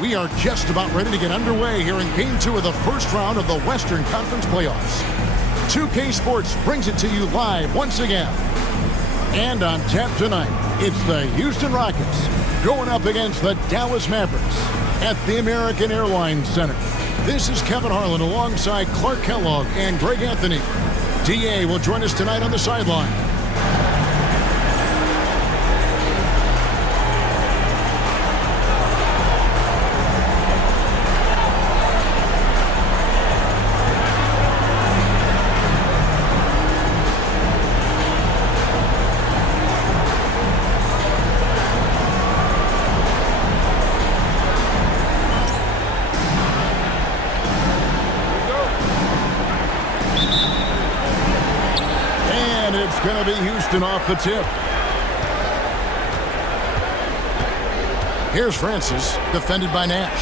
We are just about ready to get underway here in Game 2 of the first round of the Western Conference Playoffs. 2K Sports brings it to you live once again. And on tap tonight, it's the Houston Rockets going up against the Dallas Mavericks at the American Airlines Center. This is Kevin Harlan alongside Clark Kellogg and Greg Anthony. DA will join us tonight on the sideline. Going to be Houston off the tip. Here's Francis, defended by Nash.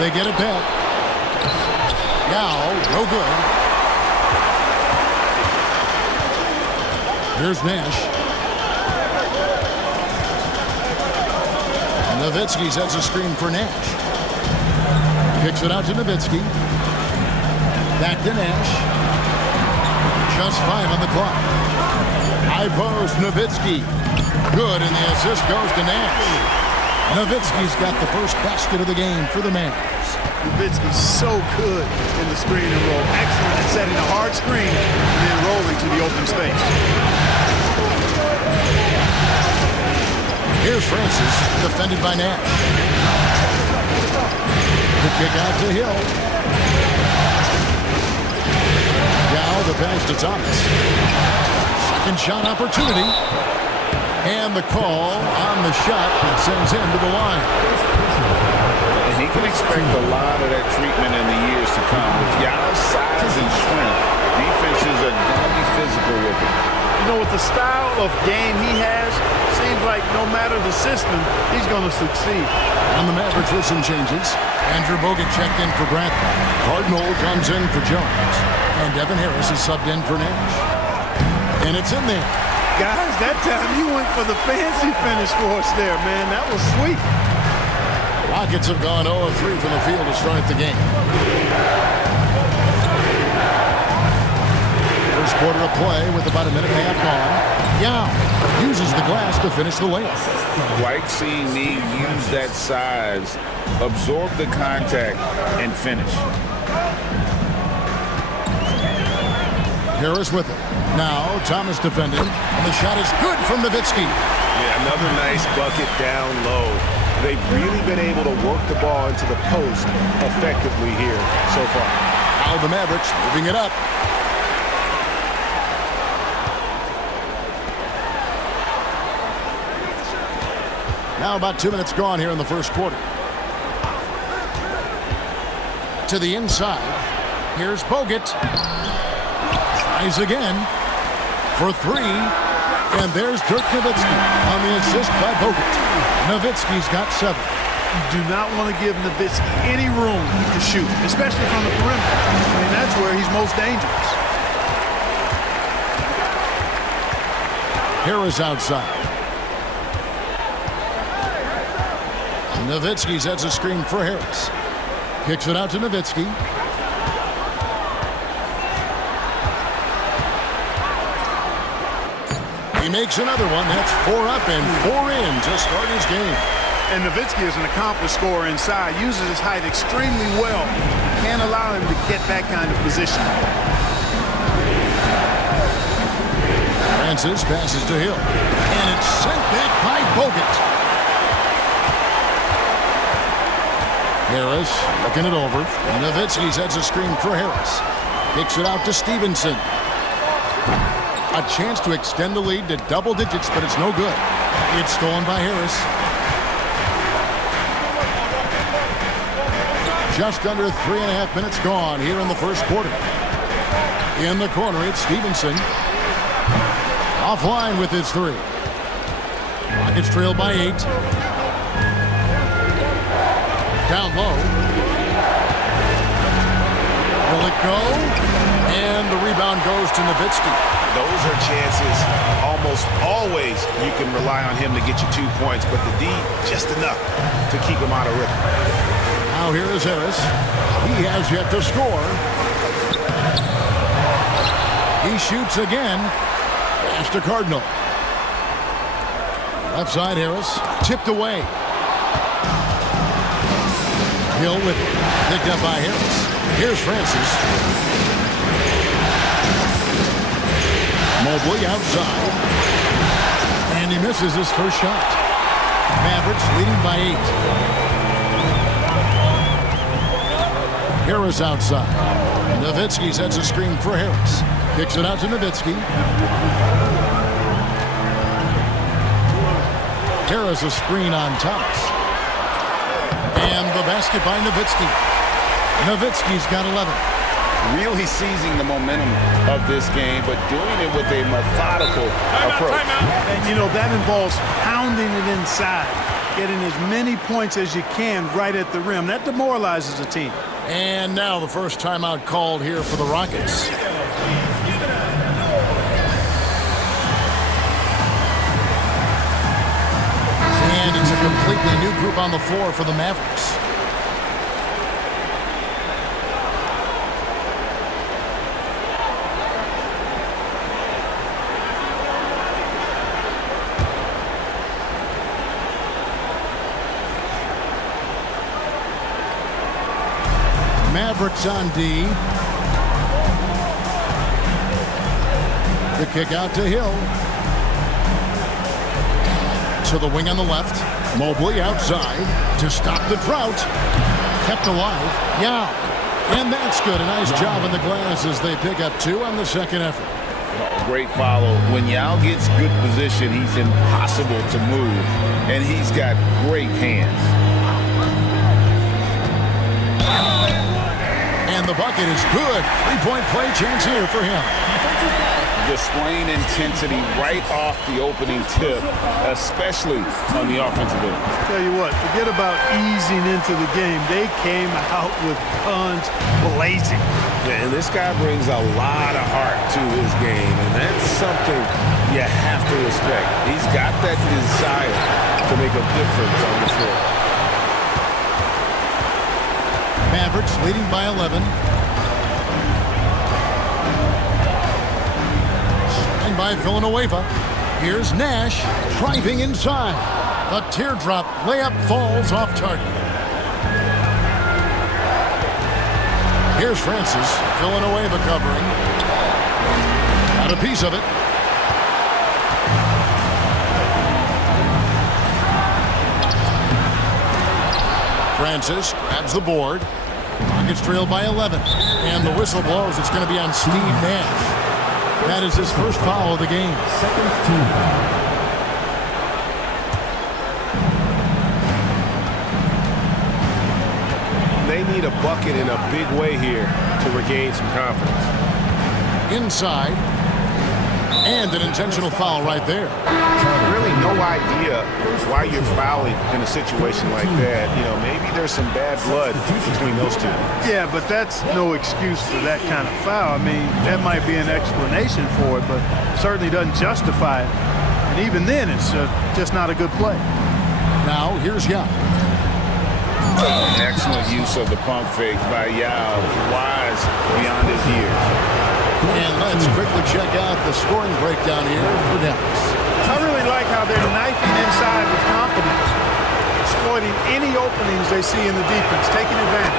They get it back. Now, no good. Here's Nash. Nowitzki sets a screen for Nash. Kicks it out to Nowitzki. Back to Nash. Just 5 on the clock. High post, Nowitzki. Good, and the assist goes to Nash. Nowitzki's got the first basket of the game for the Mavs. Nowitzki's so good in the screen and roll. Excellent at setting a hard screen and then rolling to the open space. Here's Francis, defended by Nash. The kick out to Hill. Now the pass to Thomas. Second shot opportunity. And the call on the shot that sends him to the line. And he can expect a lot of that treatment in the years to come. With Yao's size and strength, defenses are going to be physical with him. You know, with the style of game he has, seems like no matter the system, he's going to succeed. On the Mavericks with some changes. Andrew Bogut checked in for Bradley. Cardinal comes in for Jones. And Devin Harris is subbed in for Nash. And it's in there. Guys, that time he went for the fancy finish for us there, man. That was sweet. Rockets have gone 0 of 3 from the field to start the game. First quarter of play with about a minute and a half gone. Yao uses the glass to finish the layup. Like seeing me use that size, absorb the contact, and finish. Harris with it. Now Thomas defending, and the shot is good from Nowitzki. Yeah, another nice bucket down low. They've really been able to work the ball into the post effectively here so far. Now the Mavericks moving it up. Now about 2 minutes gone here in the first quarter. To the inside. Here's Bogut. Tries again for 3. And there's Dirk Nowitzki on the assist by Bogut. Nowitzki's got 7. You do not want to give Nowitzki any room to shoot, especially from the perimeter. I mean, that's where he's most dangerous. Harris outside. Nowitzki sets a screen for Harris. Kicks it out to Nowitzki. He makes another one. That's 4 up and 4 in to start his game. And Nowitzki is an accomplished scorer inside. Uses his height extremely well. Can't allow him to get that kind of position. Francis passes to Hill. And it's sent back by Bogut. Harris looking it over. Nowitzki sets a screen for Harris. Kicks it out to Stevenson. A chance to extend the lead to double digits, but it's no good. It's stolen by Harris. Just under 3.5 minutes gone here in the first quarter. In the corner, it's Stevenson. Offline with his 3. Rockets trail by 8. Down low. Will it go? And the rebound goes to Nowitzki. Those are chances almost always you can rely on him to get you 2 points, but the D, just enough to keep him out of rhythm. Now here is Harris. He has yet to score. He shoots again. Pass to Cardinal. Left side Harris. Tipped away. Hill with it. Picked up by Harris. Here's Francis. Mobley outside. And he misses his first shot. Mavericks leading by 8. Harris outside. Nowitzki sets a screen for Harris. Kicks it out to Nowitzki. Harris a screen on Thomas. And the basket by Nowitzki. Nowitzki's got 11. Really seizing the momentum of this game, but doing it with a methodical approach. And, you know, that involves pounding it inside, getting as many points as you can right at the rim. That demoralizes a team. And now the first timeout called here for the Rockets. And it's a completely new group on the floor for the Mavericks. Mavericks on D. The kick out to Hill. To the wing on the left. Mobley outside to stop the drought. Kept alive. Yeah. And that's good. A nice job in the glass as they pick up 2 on the second effort. Great follow. When Yao gets good position, he's impossible to move. And he's got great hands. And the bucket is good. 3-point play chance here for him. Displaying intensity right off the opening tip, especially on the offensive end. Tell you what, forget about easing into the game. They came out with guns blazing. And this guy brings a lot of heart to his game, and that's something you have to respect. He's got that desire to make a difference on the floor. Mavericks leading by 11. Signed by Villanueva. Here's Nash driving inside. The teardrop layup falls off target. Here's Francis. Villanueva covering. Got a piece of it. Francis grabs the board. Rockets trail by 11. And the whistle blows. It's going to be on Steve Nash. That is his first foul of the game. Second team foul. They need a bucket in a big way here to regain some confidence. Inside. And an intentional foul right there. Really no idea why you're fouling in a situation like that. You know, maybe there's some bad blood between those two. Yeah, but that's no excuse for that kind of foul. I mean, that might be an explanation for it, but certainly doesn't justify it. And even then, it's just not a good play. Now, here's Yao. Excellent use of the pump fake by Yao. Wise beyond his years. And let's quickly check out the scoring breakdown here for Dallas. I really like how they're knifing inside with confidence, exploiting any openings they see in the defense, taking advantage.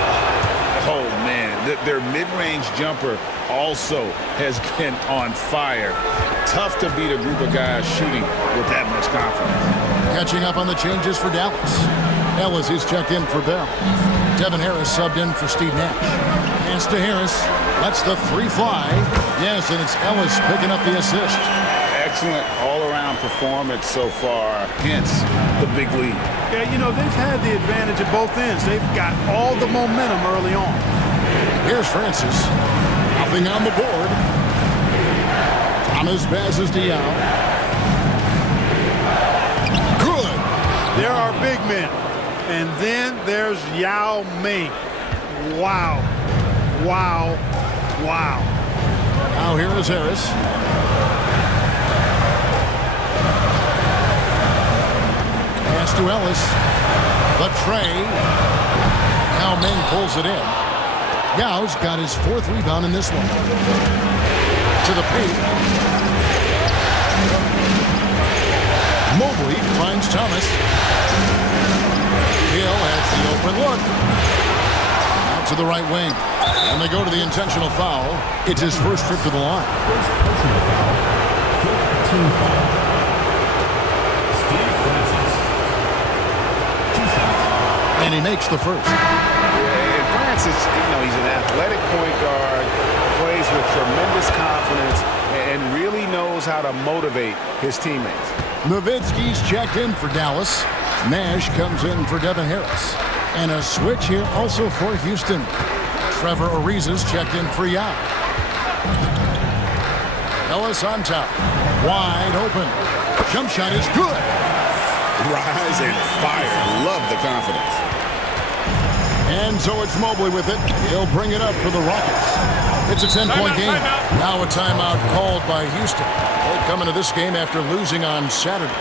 Oh, man. Their mid-range jumper also has been on fire. Tough to beat a group of guys shooting with that much confidence. Catching up on the changes for Dallas. Ellis is checked in for Bell. Devin Harris subbed in for Steve Nash. Pass to Harris. Lets the 3 fly. Yes, and it's Ellis picking up the assist. Excellent all-around performance so far, hence the big lead. Yeah, you know, they've had the advantage at both ends. They've got all the momentum early on. Here's Francis. Nothing on the board. Thomas passes to Yao. Good. There are big men. And then there's Yao Ming. Wow. Wow. Wow. Now here is Harris. Pass to Ellis. The tray. Now Meng pulls it in. Yau's got his 4th rebound in this one. To the paint. Mobley finds Thomas. Hill has the open look. Out to the right wing. And they go to the intentional foul. It's his first trip to the line. And he makes the first. And Francis, he's an athletic point guard, plays with tremendous confidence, and really knows how to motivate his teammates. Nowitzki's checked in for Dallas. Nash comes in for Devin Harris. And a switch here also for Houston. Trevor Ariza's checked in for Yao. Ellis on top. Wide open. Jump shot is good. Rise and fire. Love the confidence. And so it's Mobley with it. He'll bring it up for the Rockets. It's a 10-point game. Now a timeout called by Houston. They come into this game after losing on Saturday.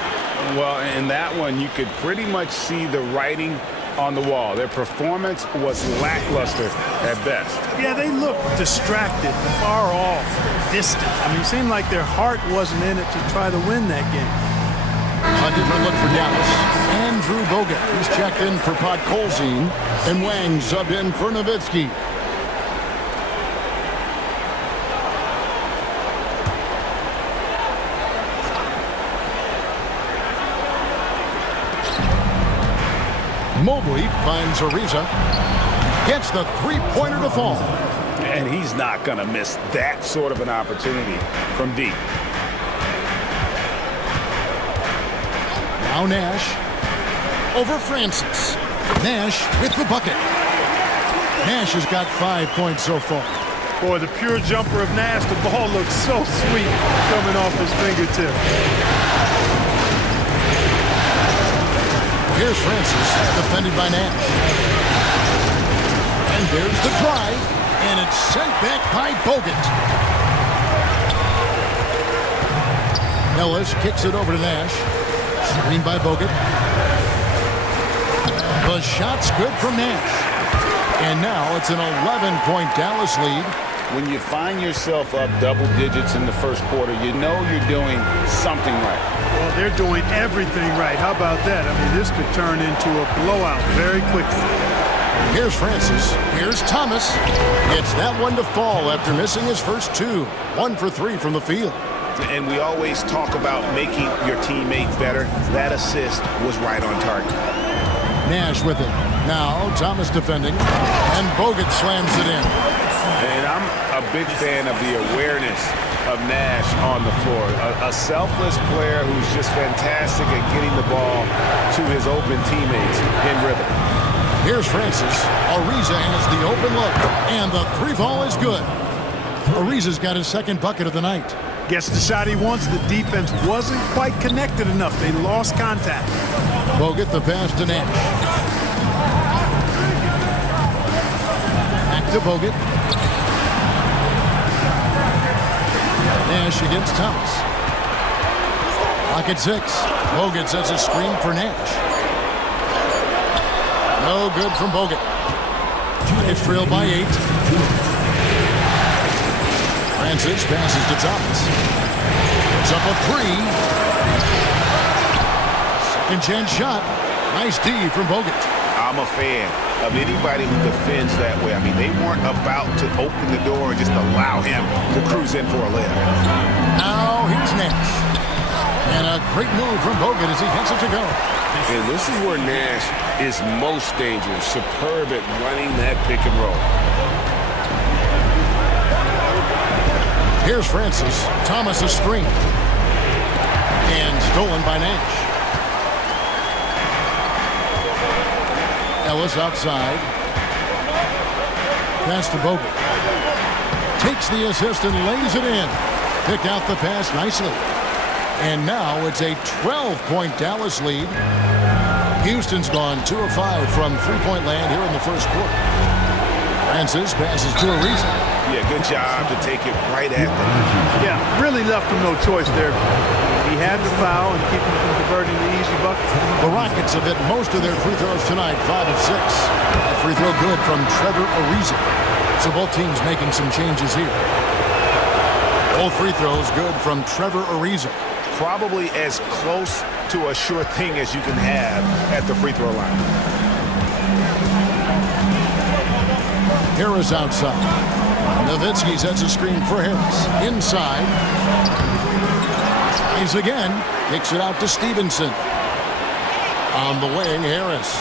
Well, in that one, you could pretty much see the writing on the wall. Their performance was lackluster at best. Yeah, they looked distracted, far off, distant. I mean, it seemed like their heart wasn't in it to try to win that game. A different look for Dallas. Andrew Bogut, he's checked in for Podkolzin, and Wang subbed in for Nowitzki. Mobley finds Ariza. Gets the three-pointer to fall. And he's not going to miss that sort of an opportunity from deep. Now Nash over Francis. Nash with the bucket. Nash has got 5 points so far. Boy, the pure jumper of Nash, the ball looks so sweet coming off his fingertip. Here's Francis, defended by Nash. And there's the drive, and it's sent back by Bogut. Ellis kicks it over to Nash. Screen by Bogut. The shot's good from Nash. And now it's an 11-point Dallas lead. When you find yourself up double digits in the first quarter, you know you're doing something right. Well, they're doing everything right. How about that? I mean, this could turn into a blowout very quickly. Here's Francis. Here's Thomas. Gets that one to fall after missing his first two. 1 for 3 from the field. And we always talk about making your teammate better. That assist was right on target. Nash with it. Now Thomas defending. And Bogut slams it in. And I'm a big fan of the awareness of Nash on the floor. A selfless player who's just fantastic at getting the ball to his open teammates in rhythm. Here's Francis. Ariza has the open look. And the three ball is good. Ariza's got his second bucket of the night. Gets the shot he wants. The defense wasn't quite connected enough. They lost contact. Bogut the pass to Nash. Back to Bogut. Nash against Thomas. Lock at 6. Bogut sets a screen for Nash. No good from Bogut. It's trailed by 8. Francis passes to Thomas. It's up a 3. Second chance shot. Nice D from Bogut. I'm a fan of anybody who defends that way. I mean, they weren't about to open the door and just allow him to cruise in for a layup. Now here's Nash. And a great move from Bogut as he gets it to go. And this is where Nash is most dangerous. Superb at running that pick and roll. Here's Francis. Thomas a screen. And stolen by Nash. Ellis outside. Pass to Bogut. Takes the assist and lays it in. Picked out the pass nicely. And now it's a 12-point Dallas lead. Houston's gone 2 of 5 from three-point land here in the first quarter. Francis passes to Ariza. Yeah, good job to take it right at them. Yeah, really left him no choice there. He had to foul and keep him from converting the easy bucket. The Rockets have hit most of their free throws tonight, 5 of 6. That free throw good from Trevor Ariza. So both teams making some changes here. Both free throws good from Trevor Ariza. Probably as close to a sure thing as you can have at the free throw line. Harris outside. Nowitzki sets a screen for Harris. Inside. Tries again. Kicks it out to Stevenson. On the wing, Harris.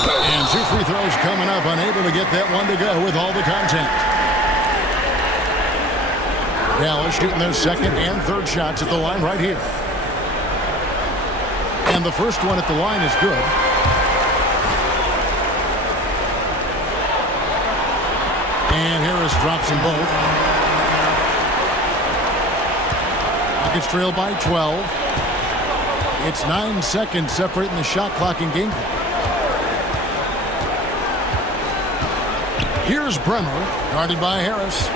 And 2 free throws coming up. Unable to get that one to go with all the contact. Dallas shooting their second and third shots at the line right here. And the first one at the line is good. And Harris drops them both. Rockets trail by 12. It's 9 seconds separating the shot clock and game clock. Here's Bremer, guarded by Harris.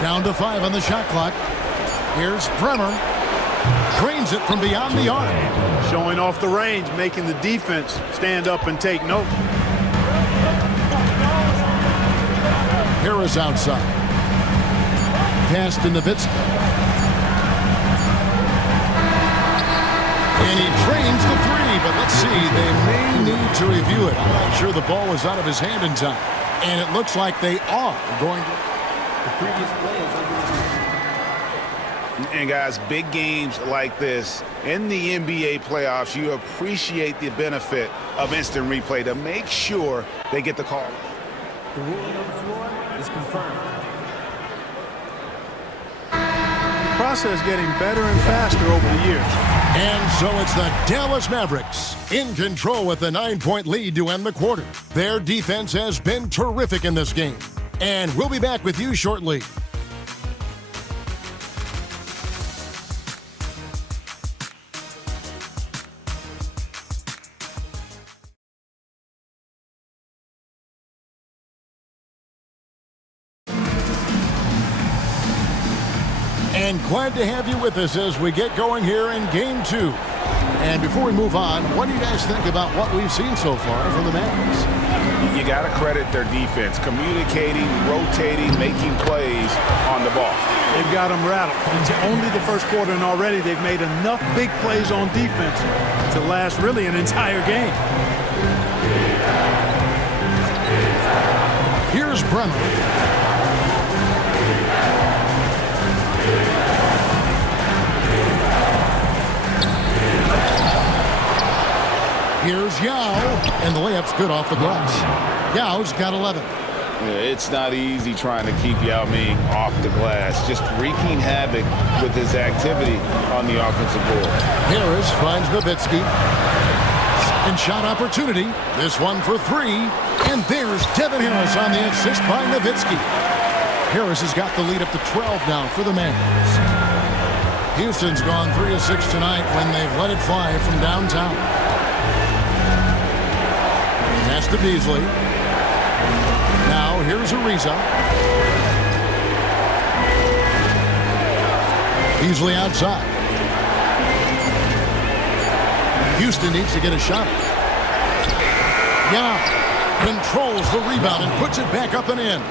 Down to 5 on the shot clock. Here's Bremer. Drains it from beyond the arc. Showing off the range, making the defense stand up and take note. Harris outside. Pass to Nowitzki. And he drains the 3, but let's see. They may need to review it. I'm not sure the ball was out of his hand in time. And it looks like they are going to. The previous play is under. And guys, big games like this in the NBA playoffs, you appreciate the benefit of instant replay to make sure they get the call. The ruling on the floor is confirmed. The process getting better and faster over the years. And so it's the Dallas Mavericks in control with a 9-point lead to end the quarter. Their defense has been terrific in this game. And we'll be back with you shortly. And glad to have you with us as we get going here in Game 2. And before we move on, what do you guys think about what we've seen so far from the Mavericks? You got to credit their defense, communicating, rotating, making plays on the ball. They've got them rattled. It's only the first quarter, and already they've made enough big plays on defense to last really an entire game. Here's Bremer. Here's Yao, and the layup's good off the glass. Yao's got 11. It's not easy trying to keep Yao Ming off the glass, just wreaking havoc with his activity on the offensive board. Harris finds Nowitzki. Second shot opportunity. This one for 3. And there's Devin Harris on the assist by Nowitzki. Harris has got the lead up to 12 now for the Mavericks. Houston's gone 3 of 6 tonight when they've let it fly from downtown. Pass to Beasley. Now here's Ariza. Beasley outside. Houston needs to get a shot. Yao controls the rebound and puts it back up and in.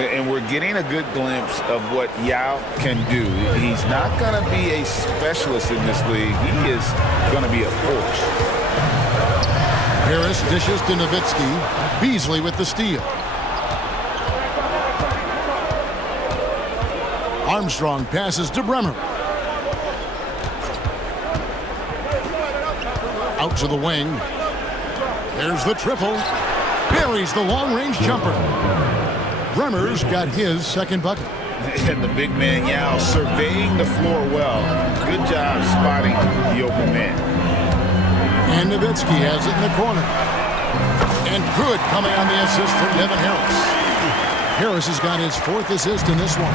And we're getting a good glimpse of what Yao can do. He's not going to be a specialist in this league. He is going to be a force. Harris dishes to Nowitzki. Beasley with the steal. Armstrong passes to Bremer. Out to the wing. There's the triple. Buries the long-range jumper. Bremer's got his second bucket. And the big man Yao surveying the floor well. Good job spotting the open man. And Nowitzki has it in the corner. And good coming on the assist from Devin Harris. Harris has got his 4th assist in this one.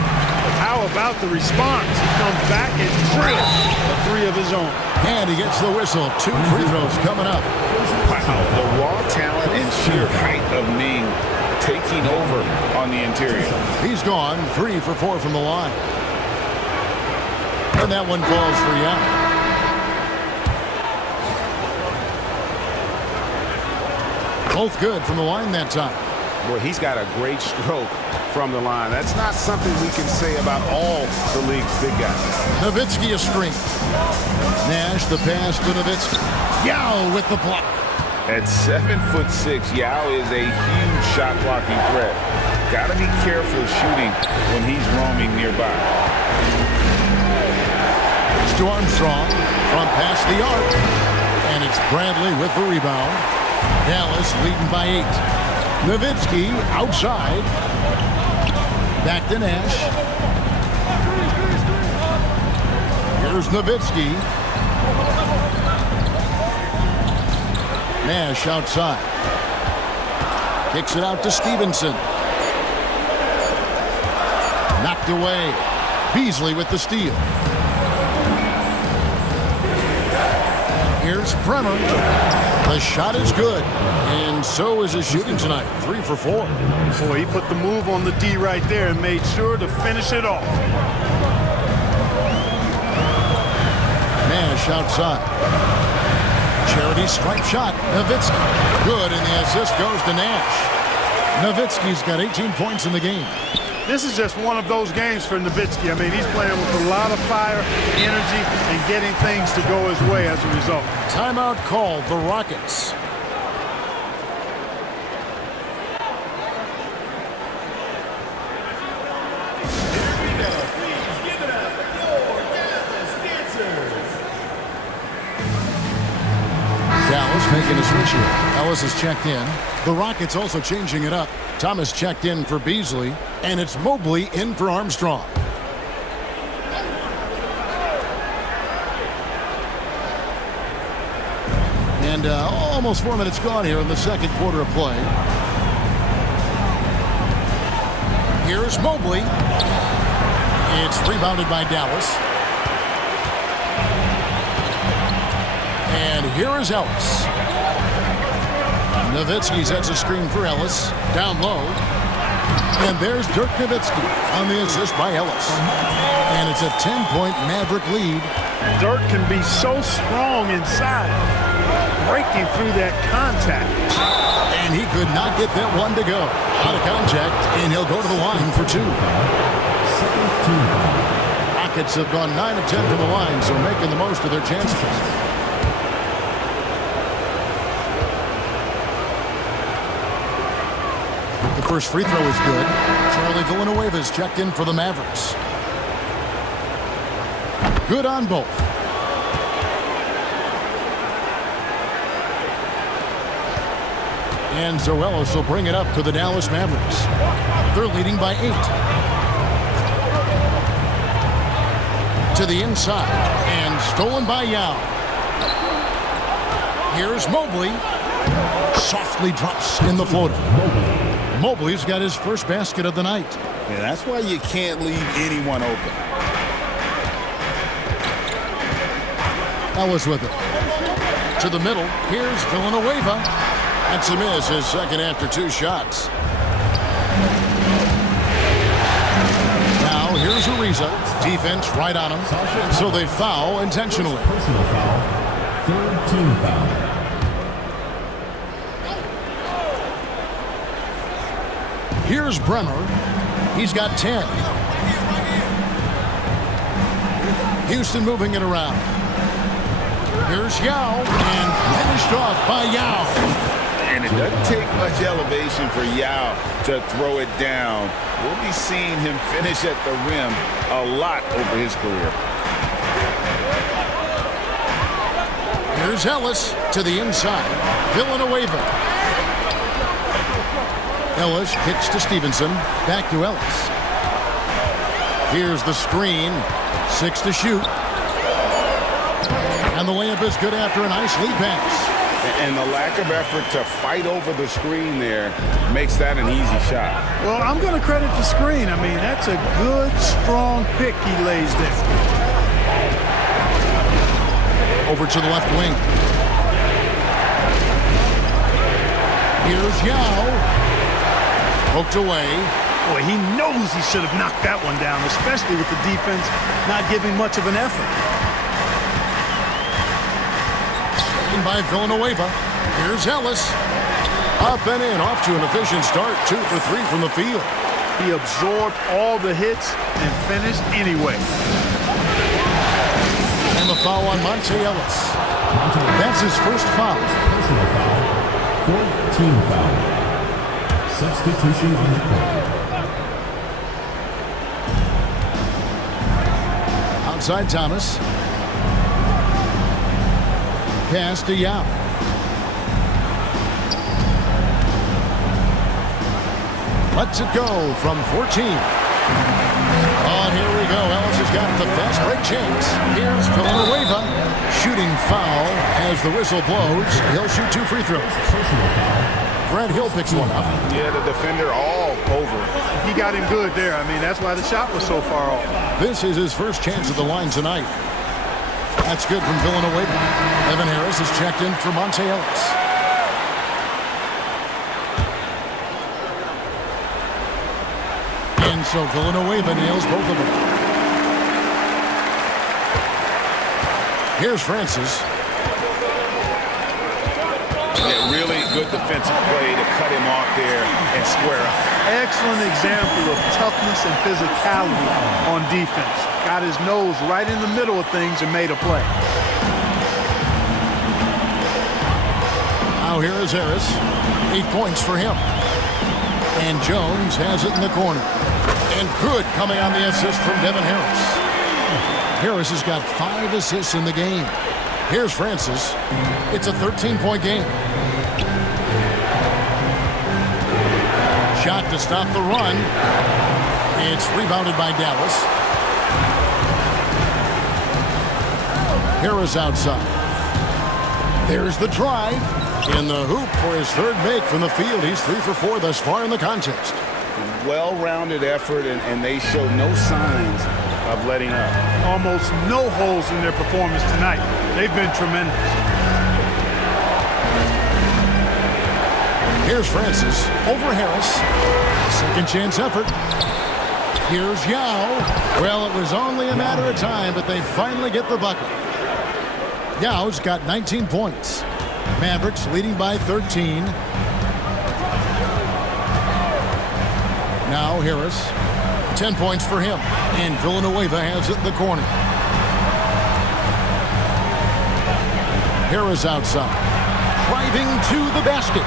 How about the response? He comes back and drills a 3 of his own. And he gets the whistle. 2 free throws coming up. Wow, the raw talent and sheer height of Ming taking over on the interior. He's gone 3 for 4 from the line. And that one falls for Yao. Both good from the line that time. Boy, he's got a great stroke from the line. That's not something we can say about all the league's big guys. Nowitzki a screen. Nash the pass to Nowitzki. Yao with the block. At 7'6", Yao is a huge shot blocking threat. Got to be careful shooting when he's roaming nearby. It's to Armstrong from past the arc. And it's Bradley with the rebound. Dallas leading by 8. Nowitzki outside. Back to Nash. Here's Nowitzki. Nash outside. Kicks it out to Stevenson. Knocked away. Beasley with the steal. Here's Bremer. The shot is good. And so is his shooting tonight. 3 for 4. Boy, he put the move on the D right there and made sure to finish it off. Nash outside. Charity stripe shot. Nowitzki. Good, and the assist goes to Nash. Nowitzki's got 18 points in the game. This is just one of those games for Nowitzki. I mean, he's playing with a lot of fire, energy, and getting things to go his way as a result. Timeout called, the Rockets. Dallas making a switch here. Ellis is checked in. The Rockets also changing it up. Thomas checked in for Beasley, and it's Mobley in for Armstrong. And almost 4 minutes gone here in the second quarter of play. Here's Mobley. It's rebounded by Dallas. And here is Ellis. Nowitzki sets a screen for Ellis. Down low. And there's Dirk Nowitzki on the assist by Ellis. And it's a 10-point Maverick lead. Dirk can be so strong inside, breaking through that contact. And he could not get that one to go. Out of contact, and he'll go to the line for 2. Rockets have gone 9 of 10 from the line, so making the most of their chances. The first free throw is good. Charlie Villanueva's checked in for the Mavericks. Good on both. And so Ellis will bring it up to the Dallas Mavericks. They're leading by 8. To the inside. And stolen by Yao. Here's Mobley. Softly drops in the floater. Mobley's got his first basket of the night. Yeah, that's why you can't leave anyone open. Ellis with it. To the middle. Here's Villanueva. That's a miss, his second after 2 shots. Now here's Ariza. Defense right on him. So they foul intentionally. Personal foul. 3rd team foul. Here's Bremer. He's got 10. Houston moving it around. Here's Yao, and finished off by Yao. And it doesn't take much elevation for Yao to throw it down. We'll be seeing him finish at the rim a lot over his career. Here's Ellis to the inside. Villanueva. Ellis kicks to Stevenson. Back to Ellis. Here's the screen. 6 to shoot. And the layup is good after a nice lead pass. And the lack of effort to fight over the screen there makes that an easy shot. Well, I'm going to credit the screen. I mean, that's a good, strong pick he lays there. Over to the left wing. Here's Yao. Poked away. Boy, he knows he should have knocked that one down, especially with the defense not giving much of an effort. Taken by Villanueva. Here's Ellis. Up and in, off to an efficient start. 2 for 3 from the field. He absorbed all the hits and finished anyway. And the foul on Monte Ellis. That's his first foul. Personal foul. 14 foul. Substitution on the court. Outside Thomas. Pass to Yao. Lets it go from 14. Oh, here we go. Ellis has got the fast break chance. Here's Villanueva. Shooting foul as the whistle blows. He'll shoot 2 free throws. Personal foul. Brad Hill picks one up. Yeah, the defender all over. He got him good there. I mean, that's why the shot was so far off. This is his first chance at the line tonight. That's good from Villanueva. Evan Harris is checked in for Monte Ellis. And so Villanueva nails both of them. Here's Francis. Yeah, really good defensive play to cut him off there and square up. Excellent example of toughness and physicality on defense. Got his nose right in the middle of things and made a play. Now here is Harris. 8 points for him. And Jones has it in the corner. And good coming on the assist from Devin Harris. Harris has got 5 assists in the game. Here's Francis. It's a 13-point game. Shot to stop the run. It's rebounded by Dallas. Harris outside. There's the drive. In the hoop for his third make from the field. He's 3 for 4 thus far in the contest. Well-rounded effort, and they show no signs of letting up. Almost no holes in their performance tonight. They've been tremendous. Here's Francis over Harris. Second chance effort. Here's Yao. Well, it was only a matter of time, but they finally get the bucket. Yao's got 19 points. Mavericks leading by 13. Now Harris. 10 points for him. And Villanueva has it in the corner. Harris outside. Driving to the basket.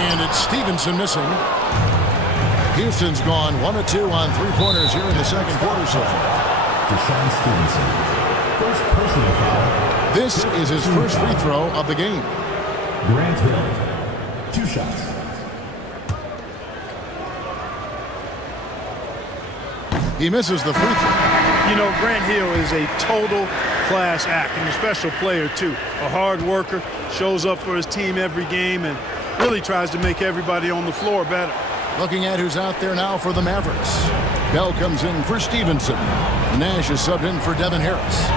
And it's Stevenson missing. Houston's gone 1 of 2 on 3-pointers here in the second quarter so far. Deshaun Stevenson. First personal foul. This is his first free throw of the game. Grant Hill. 2 shots. He misses the free throw. You know, Grant Hill is a total class act and a special player, too. A hard worker, shows up for his team every game, and really tries to make everybody on the floor better. Looking at who's out there now for the Mavericks. Bell comes in for Stevenson. Nash is subbed in for Devin Harris.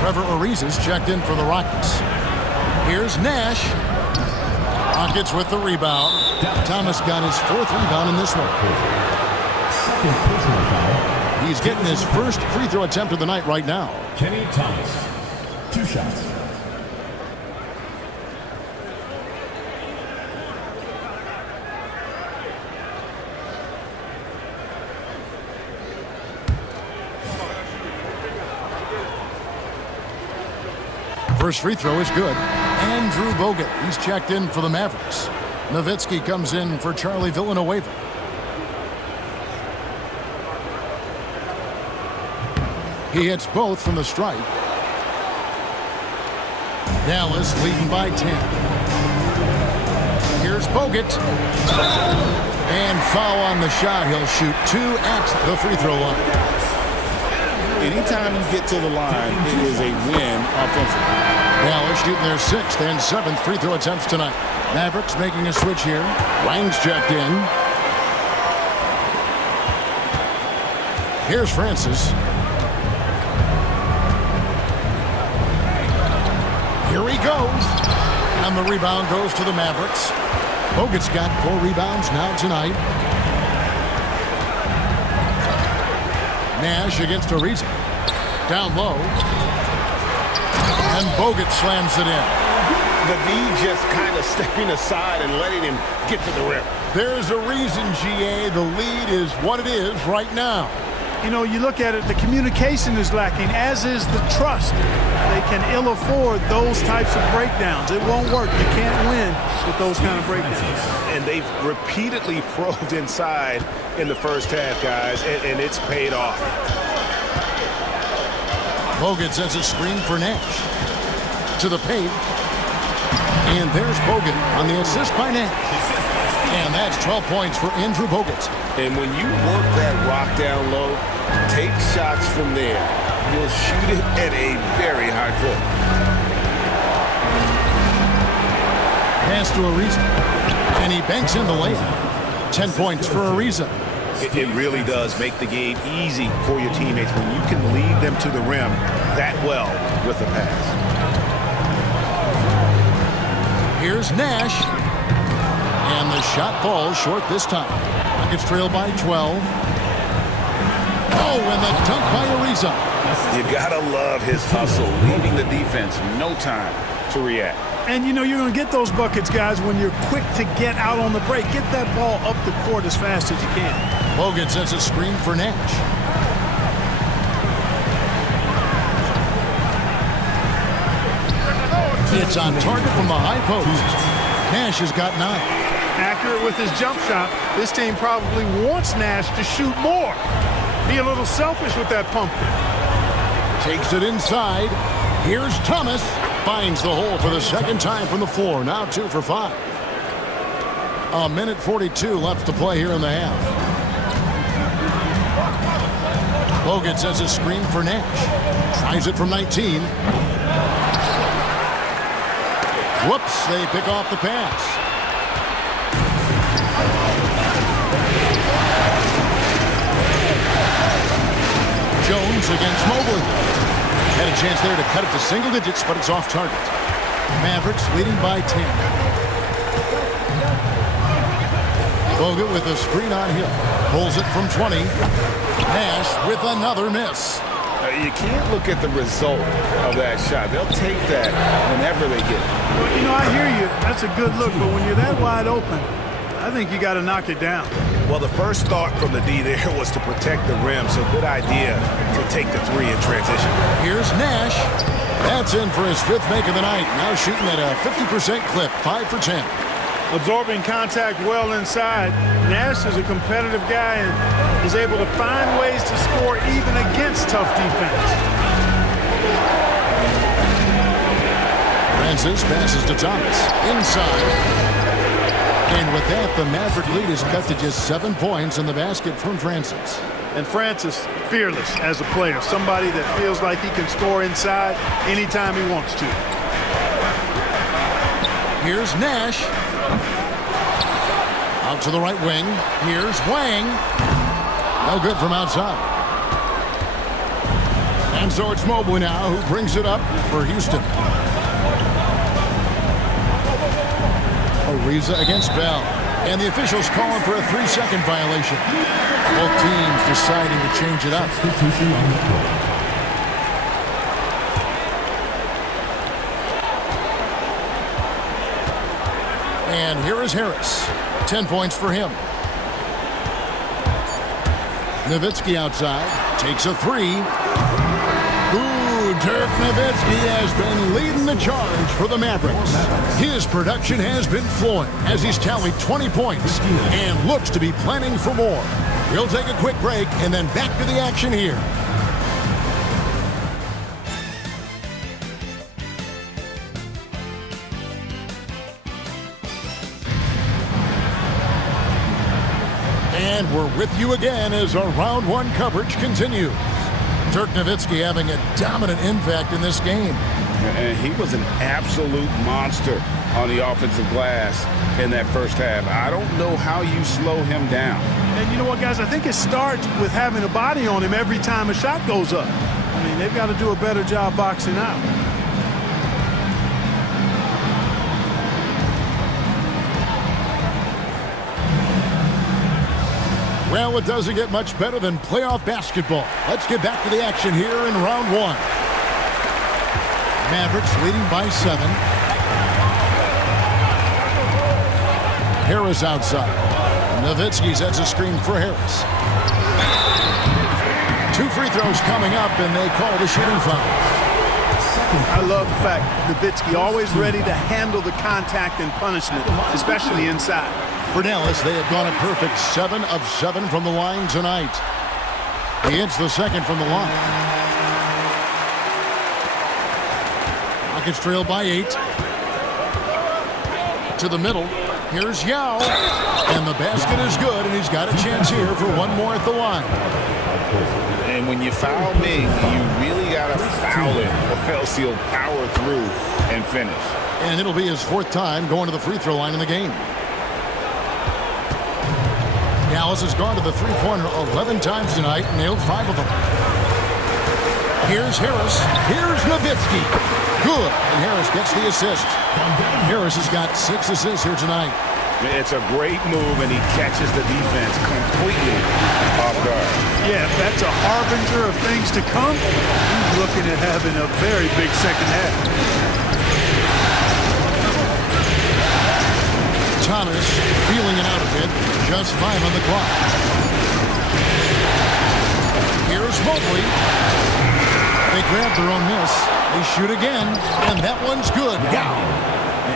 Trevor Ariza is checked in for the Rockets. Here's Nash. Rockets with the rebound. Thomas got his 4th rebound in this one. Second personal foul. He's getting his first free throw attempt of the night right now. Kenny Thomas. 2 shots. First free throw is good. Andrew Bogut, he's checked in for the Mavericks. Nowitzki comes in for Charlie Villanueva. He hits both from the stripe. Dallas leading by 10. Here's Bogut. And foul on the shot. He'll shoot 2 at the free throw line. Anytime you get to the line, it is a win offensively. Dallas shooting their 6th and 7th free throw attempts tonight. Mavericks making a switch here. Wang's checked in. Here's Francis. Here he goes. And the rebound goes to the Mavericks. Bogut's got 4 rebounds now tonight. Nash against Ariza. Down low. And Bogut slams it in. The D just kind of stepping aside and letting him get to the rim. There's a reason, GA, the lead is what it is right now. You know, you look at it, the communication is lacking, as is the trust. They can ill afford those types of breakdowns. It won't work. You can't win with those kind of breakdowns. And they've repeatedly probed inside in the first half, guys, and it's paid off. Bogut sends a screen for Nash. To the paint. And there's Bogut on the assist by Nash. And that's 12 points for Andrew Bogut. And when you work that rock down low, take shots from there. You'll shoot it at a very high clip. Pass to Ariza. And he banks in the layup. 10 points for Ariza. It really does make the game easy for your teammates when you can lead them to the rim that well with a pass. Here's Nash. And the shot falls short this time. Rockets trail by 12. Oh, and the dunk by Ariza. You gotta love his hustle, leaving the defense no time to react. And, you know, you're going to get those buckets, guys, when you're quick to get out on the break. Get that ball up the court as fast as you can. Bogut sends a screen for Nash. It's on target from the high post. Nash has got 9. Accurate with his jump shot. This team probably wants Nash to shoot more. Be a little selfish with that pump. Takes it inside. Here's Thomas. Finds the hole for the second time from the floor. Now 2 for 5. A minute 42 left to play here in the half. Bogut sends a screen for Nash. Tries it from 19. Whoops, they pick off the pass. Jones against Mobley. Had a chance there to cut it to single digits, but it's off target. Mavericks leading by 10. Bogut with a screen on Hill. Pulls it from 20. Nash with another miss. You can't look at the result of that shot. They'll take that whenever they get it. Well, you know, I hear you. That's a good look, but when you're that wide open, I think you got to knock it down. Well, the first thought from the D there was to protect the rim, so good idea to take the 3 in transition. Here's Nash. That's in for his 5th make of the night. Now shooting at a 50% clip, 5 for 10. Absorbing contact well inside. Nash is a competitive guy and is able to find ways to score even against tough defense. Francis passes to Thomas. Inside. And with that, the Maverick lead is cut to just 7 points in the basket from Francis. And Francis, fearless as a player. Somebody that feels like he can score inside anytime he wants to. Here's Nash. Out to the right wing. Here's Wang. No good from outside. And so it's Mobley now who brings it up for Houston. Ariza against Bell. And the officials calling for a 3-second violation. Both teams deciding to change it up. Substitution on the court. And here is Harris. 10 points for him. Nowitzki outside. Takes a 3. Dirk Nowitzki has been leading the charge for the Mavericks. His production has been flowing as he's tallied 20 points and looks to be planning for more. We'll take a quick break and then back to the action here. And we're with you again as our round 1 coverage continues. Dirk Nowitzki having a dominant impact in this game. And he was an absolute monster on the offensive glass in that first half. I don't know how you slow him down. And you know what, guys? I think it starts with having a body on him every time a shot goes up. I mean, they've got to do a better job boxing out. Well, it doesn't get much better than playoff basketball. Let's get back to the action here in round one. Mavericks leading by 7. Harris outside. Nowitzki sets a screen for Harris. 2 free throws coming up, and they call the shooting foul. I love the fact Nowitzki always ready to handle the contact and punishment, especially inside. For Dallas, they have gone a perfect 7 of 7 from the line tonight. He hits the second from the line. Rockets trail by 8. To the middle. Here's Yao. And the basket is good, and he's got a chance here for one more at the line. And when you foul Mig, you really got to foul him, or else he'll power through and finish. And it'll be his 4th time going to the free throw line in the game. Dallas has gone to the three-pointer 11 times tonight, nailed 5 of them. Here's Harris. Here's Nowitzki. Good. And Harris gets the assist. Harris has got 6 assists here tonight. It's a great move, and he catches the defense completely off guard. Yeah, if that's a harbinger of things to come, he's looking at having a very big second half. Thomas feeling it out a bit. Just 5 on the clock. Here's Mobley. They grab their own miss. They shoot again, and that one's good. Yao.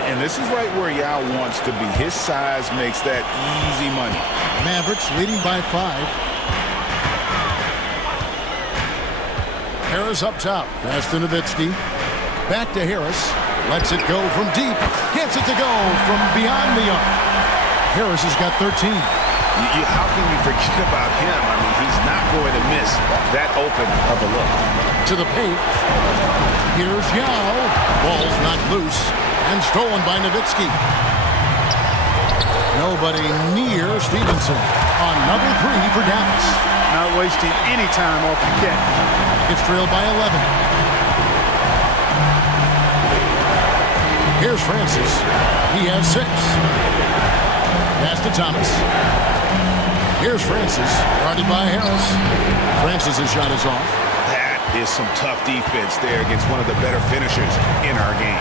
And this is right where Yao wants to be. His size makes that easy money. Mavericks leading by 5. Harris up top. Pass to Nowitzki. Back to Harris. Lets it go from deep. Gets it to go from beyond the arc. Harris has got 13. How can you forget about him? I mean, he's not going to miss that open of a look. To the paint. Here's Yao. Ball's not loose. And stolen by Nowitzki. Nobody near Stevenson. Another 3 for Dallas. Not wasting any time off the catch. It's trailed by 11. Here's Francis. He has 6. Pass to Thomas. Here's Francis. Guarded by Harris. Francis' shot is off. That is some tough defense there against one of the better finishers in our game.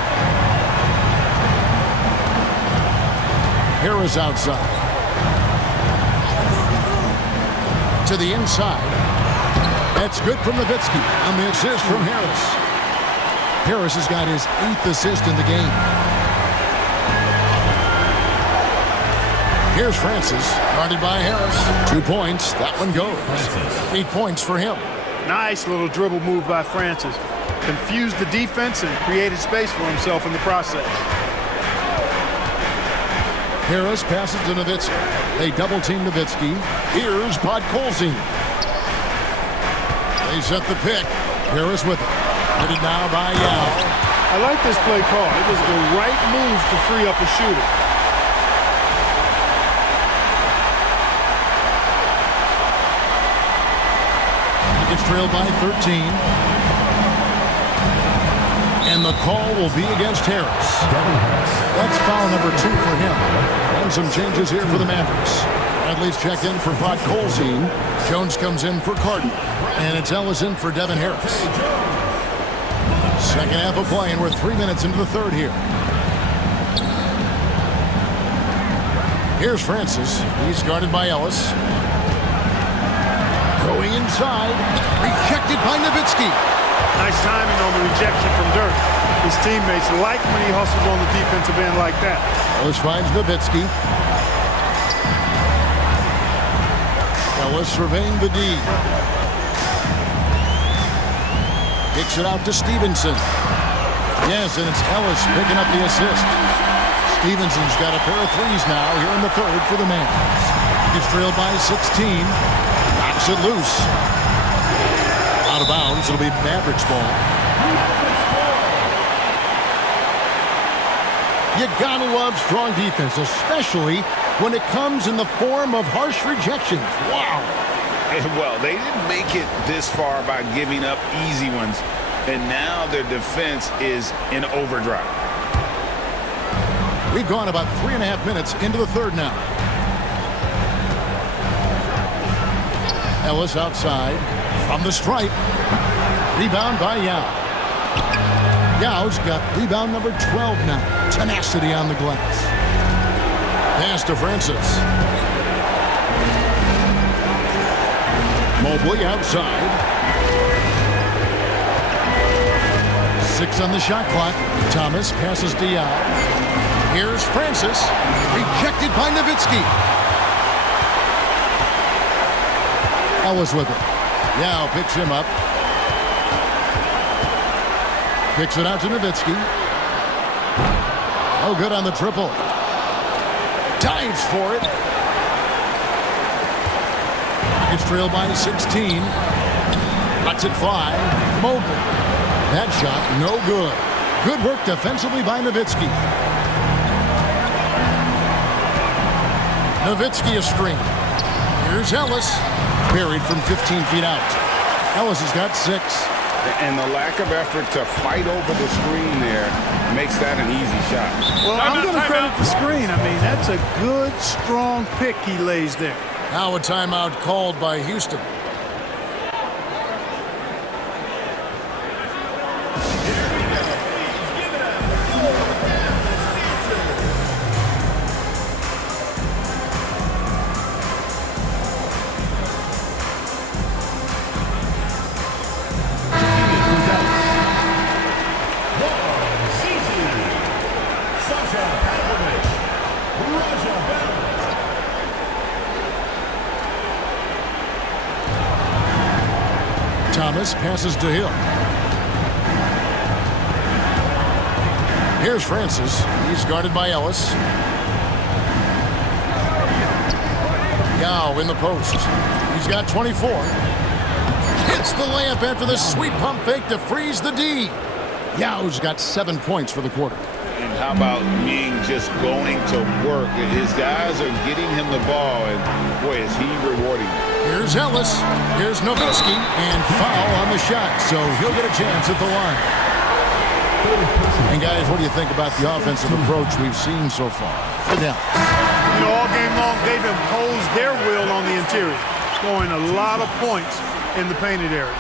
Harris outside. To the inside. That's good from Nowitzki on the assist from Harris. Harris has got his 8th assist in the game. Here's Francis, guarded by Harris. 2 points. That one goes. 8 points for him. Nice little dribble move by Francis. Confused the defense and created space for himself in the process. Harris passes to Nowitzki. They double-team Nowitzki. Here's Podkolzin. They set the pick. Harris with it. Headed now by Yao. I like this play call. It was the right move to free up a shooter. It's trailed by 13. And the call will be against Harris. That's foul number 2 for him. And some changes here for the Mavericks. Bradley's checked in for Podkolzin. Jones comes in for Carton. And it's Ellis in for Devin Harris. Second half of play, and we're 3 minutes into the third here. Here's Francis. He's guarded by Ellis. Going inside. Rejected by Nowitzki. Nice timing on the rejection from Dirk. His teammates like when he hustles on the defensive end like that. Ellis finds Nowitzki. Ellis surveying the D. Kicks it out to Stevenson. Yes, and it's Ellis picking up the assist. Stevenson's got a pair of 3s now here in the third for the Mavs. Gets trailed by 16. Knocks it loose. Out of Mavericks. It'll be Mavericks ball. You gotta love strong defense, especially when it comes in the form of harsh rejections. Wow. Well, they didn't make it this far by giving up easy ones, and now their defense is in overdrive. We've gone about 3.5 minutes into the third now. Ellis outside from the stripe. Rebound by Yao. Yao's got rebound number 12 now. Tenacity on the glass. Pass to Francis. Mobley outside. 6 on the shot clock. Thomas passes to Yao. Here's Francis. Rejected by Nowitzki. Ellis with it. Yao picks him up. Kicks it out to Nowitzki. Oh, good on the triple. Dives for it. It's trailed by 16. Lets it fly. Mobley. That shot, no good. Good work defensively by Nowitzki. Nowitzki a string. Here's Ellis. Buried from 15 feet out. Ellis has got 6. And the lack of effort to fight over the screen there makes that an easy shot. Well, I'm going to credit the screen. I mean, that's a good, strong pick he lays there. Now a timeout called by Houston. Thomas passes to Hill. Here's Francis. He's guarded by Ellis. Yao in the post. He's got 24. Hits the layup after the sweet pump fake to freeze the D. Yao's got 7 points for the quarter. And how about Ming just going to work? His guys are getting him the ball, and boy, is he rewarding. Here's Ellis. Here's Nowitzki. And foul on the shot, so he'll get a chance at the line. And guys, what do you think about the offensive approach we've seen so far? Sit down. You know, all game long, they've imposed their will on the interior, scoring a lot of points in the painted area.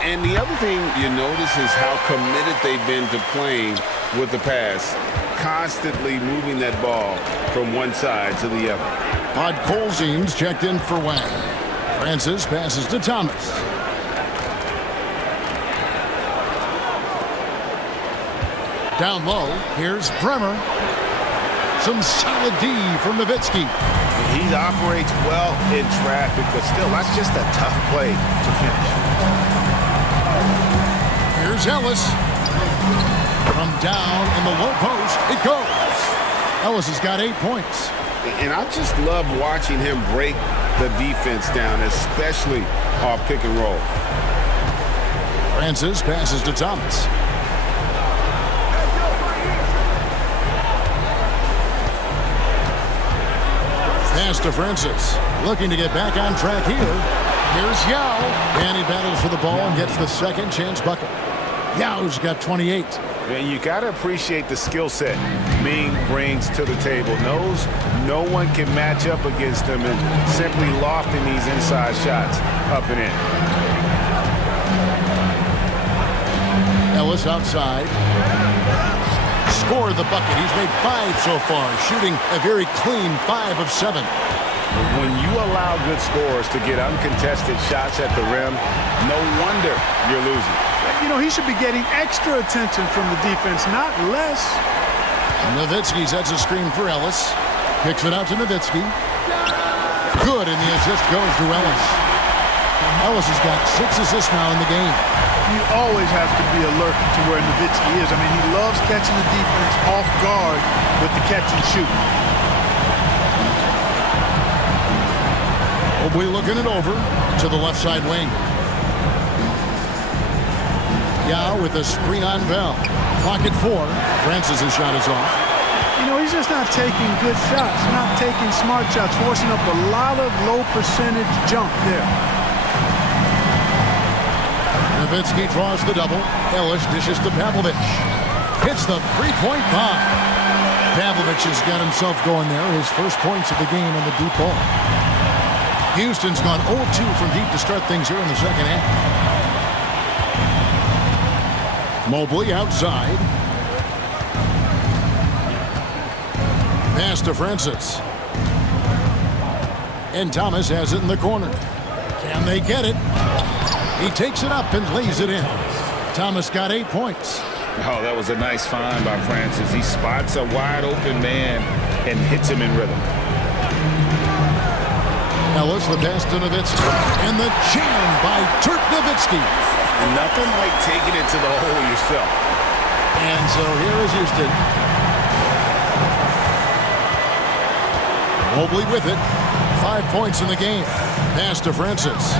And the other thing you notice is how committed they've been to playing with the pass, constantly moving that ball from one side to the other. Podkolzin's checked in for Wang. Francis passes to Thomas. Down low, here's Bremer. Some solid D from Nowitzki. He operates well in traffic, but still, that's just a tough play to finish. Here's Ellis. From down in the low post, it goes. Ellis has got 8 points. And I just love watching him break the defense down, especially off pick and roll. Francis passes to Thomas. Pass to Francis. Looking to get back on track here. Here's Yao. And he battles for the ball and gets the second chance bucket. Yao's got 28. And you got to appreciate the skill set Ming brings to the table. Knows no one can match up against him and simply lofting these inside shots up and in. Ellis outside. Scored the bucket. He's made 5 so far, shooting a very clean 5 of 7. When you allow good scorers to get uncontested shots at the rim, no wonder you're losing. You know, he should be getting extra attention from the defense, not less. Nowitzki sets a screen for Ellis. Kicks it out to Nowitzki. Good, and the assist goes to Ellis. Ellis has got 6 assists now in the game. You always have to be alert to where Nowitzki is. I mean, he loves catching the defense off guard with the catch and shoot. Mobley looking it over to the left side wing. Yao with a screen on Bell. Clock at 4. Francis' shot is off. You know, he's just not taking good shots, not taking smart shots, forcing up a lot of low percentage jump there. Nowitzki draws the double. Ellis dishes to Pavlovic. Hits the three-point bomb. Pavlovic has got himself going there. His first points of the game on the deep ball. Houston's gone 0-2 from deep to start things here in the second half. Mobley outside. Pass to Francis. And Thomas has it in the corner. Can they get it? He takes it up and lays it in. Thomas got 8 points. Oh, that was a nice find by Francis. He spots a wide open man and hits him in rhythm. Ellis, the pass to Nowitzki. And the jam by Dirk Nowitzki. And nothing like taking it to the hole yourself. And so here is Houston. Mobley with it. 5 points in the game. Pass to Francis.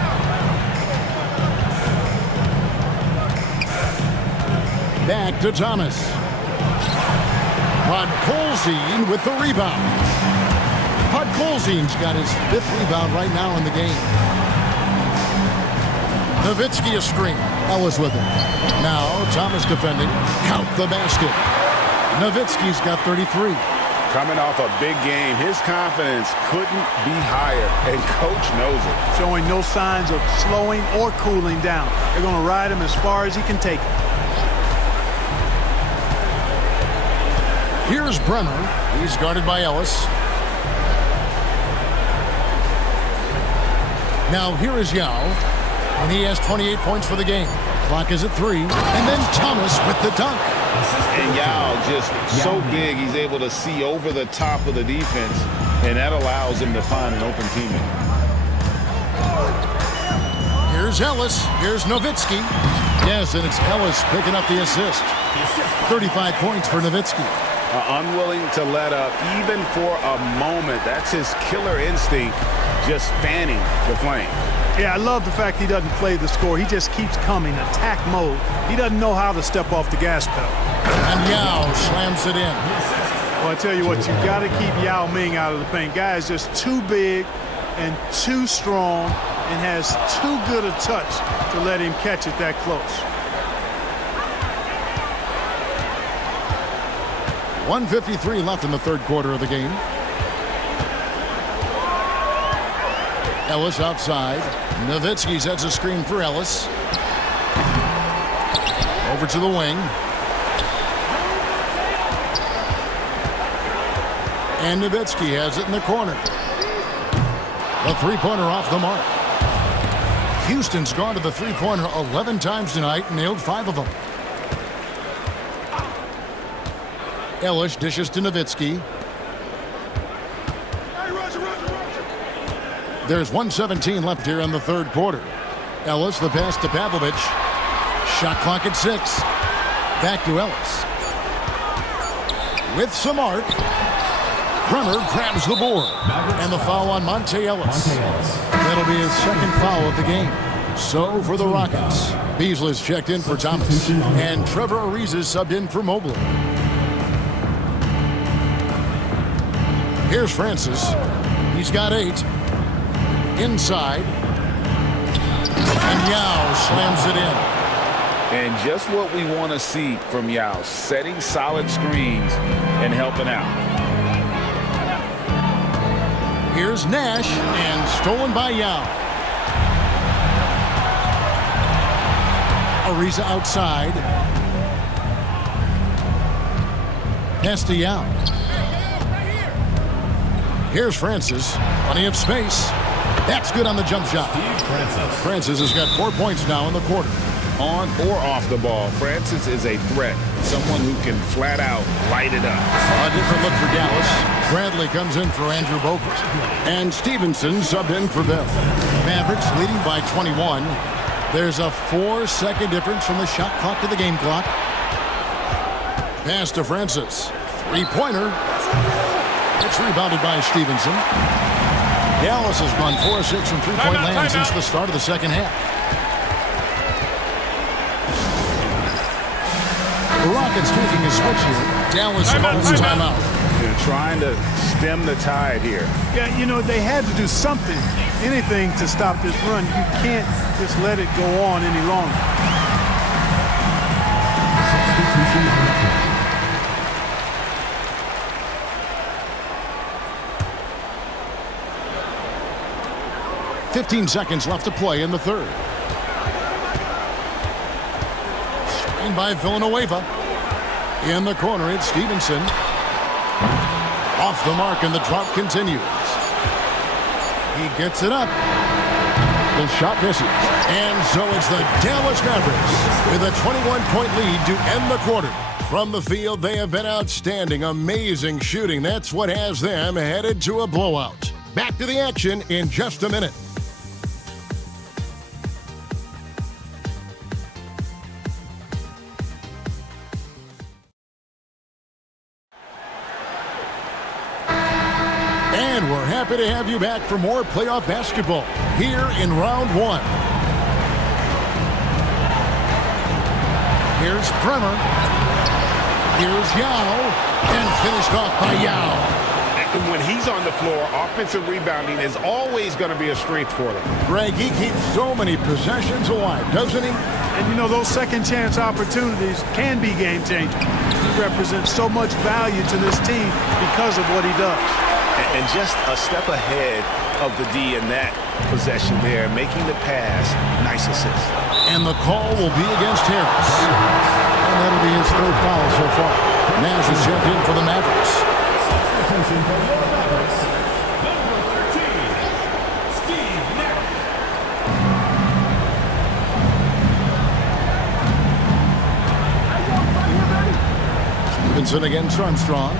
Back to Thomas. Podkolzin with the rebound. Podkolzin's got his 5th rebound right now in the game. Nowitzki a screen. Ellis with it. Now Thomas defending. Count the basket. Nowitzki's got 33. Coming off a big game, his confidence couldn't be higher, and coach knows it. Showing no signs of slowing or cooling down. They're going to ride him as far as he can take it. Here's Brenner. He's guarded by Ellis. Now here is Yao, and he has 28 points for the game. Clock is at 3, and then Thomas with the dunk. And Yao just so big, he's able to see over the top of the defense, and that allows him to find an open teammate. Here's Ellis. Here's Nowitzki. Yes, and it's Ellis picking up the assist. 35 points for Nowitzki. Unwilling to let up even for a moment. That's his killer instinct, just fanning the flame. Yeah, I love the fact he doesn't play the score. He just keeps coming, attack mode. He doesn't know how to step off the gas pedal. And Yao slams it in. Well, I tell you what, you got to keep Yao Ming out of the paint. Guy is just too big and too strong and has too good a touch to let him catch it that close. 1:53 left in the third quarter of the game. Ellis outside. Nowitzki sets a screen for Ellis. Over to the wing. And Nowitzki has it in the corner. The three-pointer off the mark. Houston's gone to the three-pointer 11 times tonight and nailed 5 of them. Ellis dishes to Nowitzki. There's 1:17 left here in the third quarter. Ellis, the pass to Pavlovic. Shot clock at 6. Back to Ellis. With some art. Brenner grabs the board. And the foul on Monte Ellis. That'll be his second foul of the game. So for the Rockets, Beasley's checked in for Thomas. And Trevor Ariza subbed in for Mobley. Here's Francis. He's got 8. Inside. And Yao slams it in. And just what we want to see from Yao, setting solid screens and helping out. Here's Nash, and stolen by Yao. Ariza outside. Pass to Yao. Here's Francis. Plenty of space. That's good on the jump shot. Francis has got 4 points now in the quarter. On or off the ball, Francis is a threat. Someone who can flat out light it up. A different look for Dallas. Bradley comes in for Andrew Bogut. And Stevenson subbed in for Bell. Mavericks leading by 21. There's a 4-second difference from the shot clock to the game clock. Pass to Francis. Three-pointer. It's rebounded by Stevenson. Dallas has gone 4-6 from three-point land since the start of the second half. The Rockets taking a switch here. Dallas calls a timeout. They're trying to stem the tide here. Yeah, you know, they had to do something, anything to stop this run. You can't just let it go on any longer. .15 seconds left to play in the third. Screen by Villanueva. In the corner, it's Stevenson. Off the mark, and the drop continues. He gets it up. The shot misses. And so it's the Dallas Mavericks with a 21-point lead to end the quarter. From the field, they have been outstanding. Amazing shooting. That's what has them headed to a blowout. Back to the action in just a minute. And we're happy to have you back for more playoff basketball here in round one. Here's Bremer. Here's Yao. And finished off by Yao. And when he's on the floor, offensive rebounding is always going to be a strength for them. Greg, he keeps so many possessions alive, doesn't he? And, you know, those second chance opportunities can be game changing. He represents so much value to this team because of what he does. And just a step ahead of the D in that possession there, making the pass. Nice assist. And the call will be against Harris. And that'll be his third foul so far. Nash is checked in for the Mavericks. Substitution for your Mavericks, number 13, Steve Nash. Stevenson against Armstrong.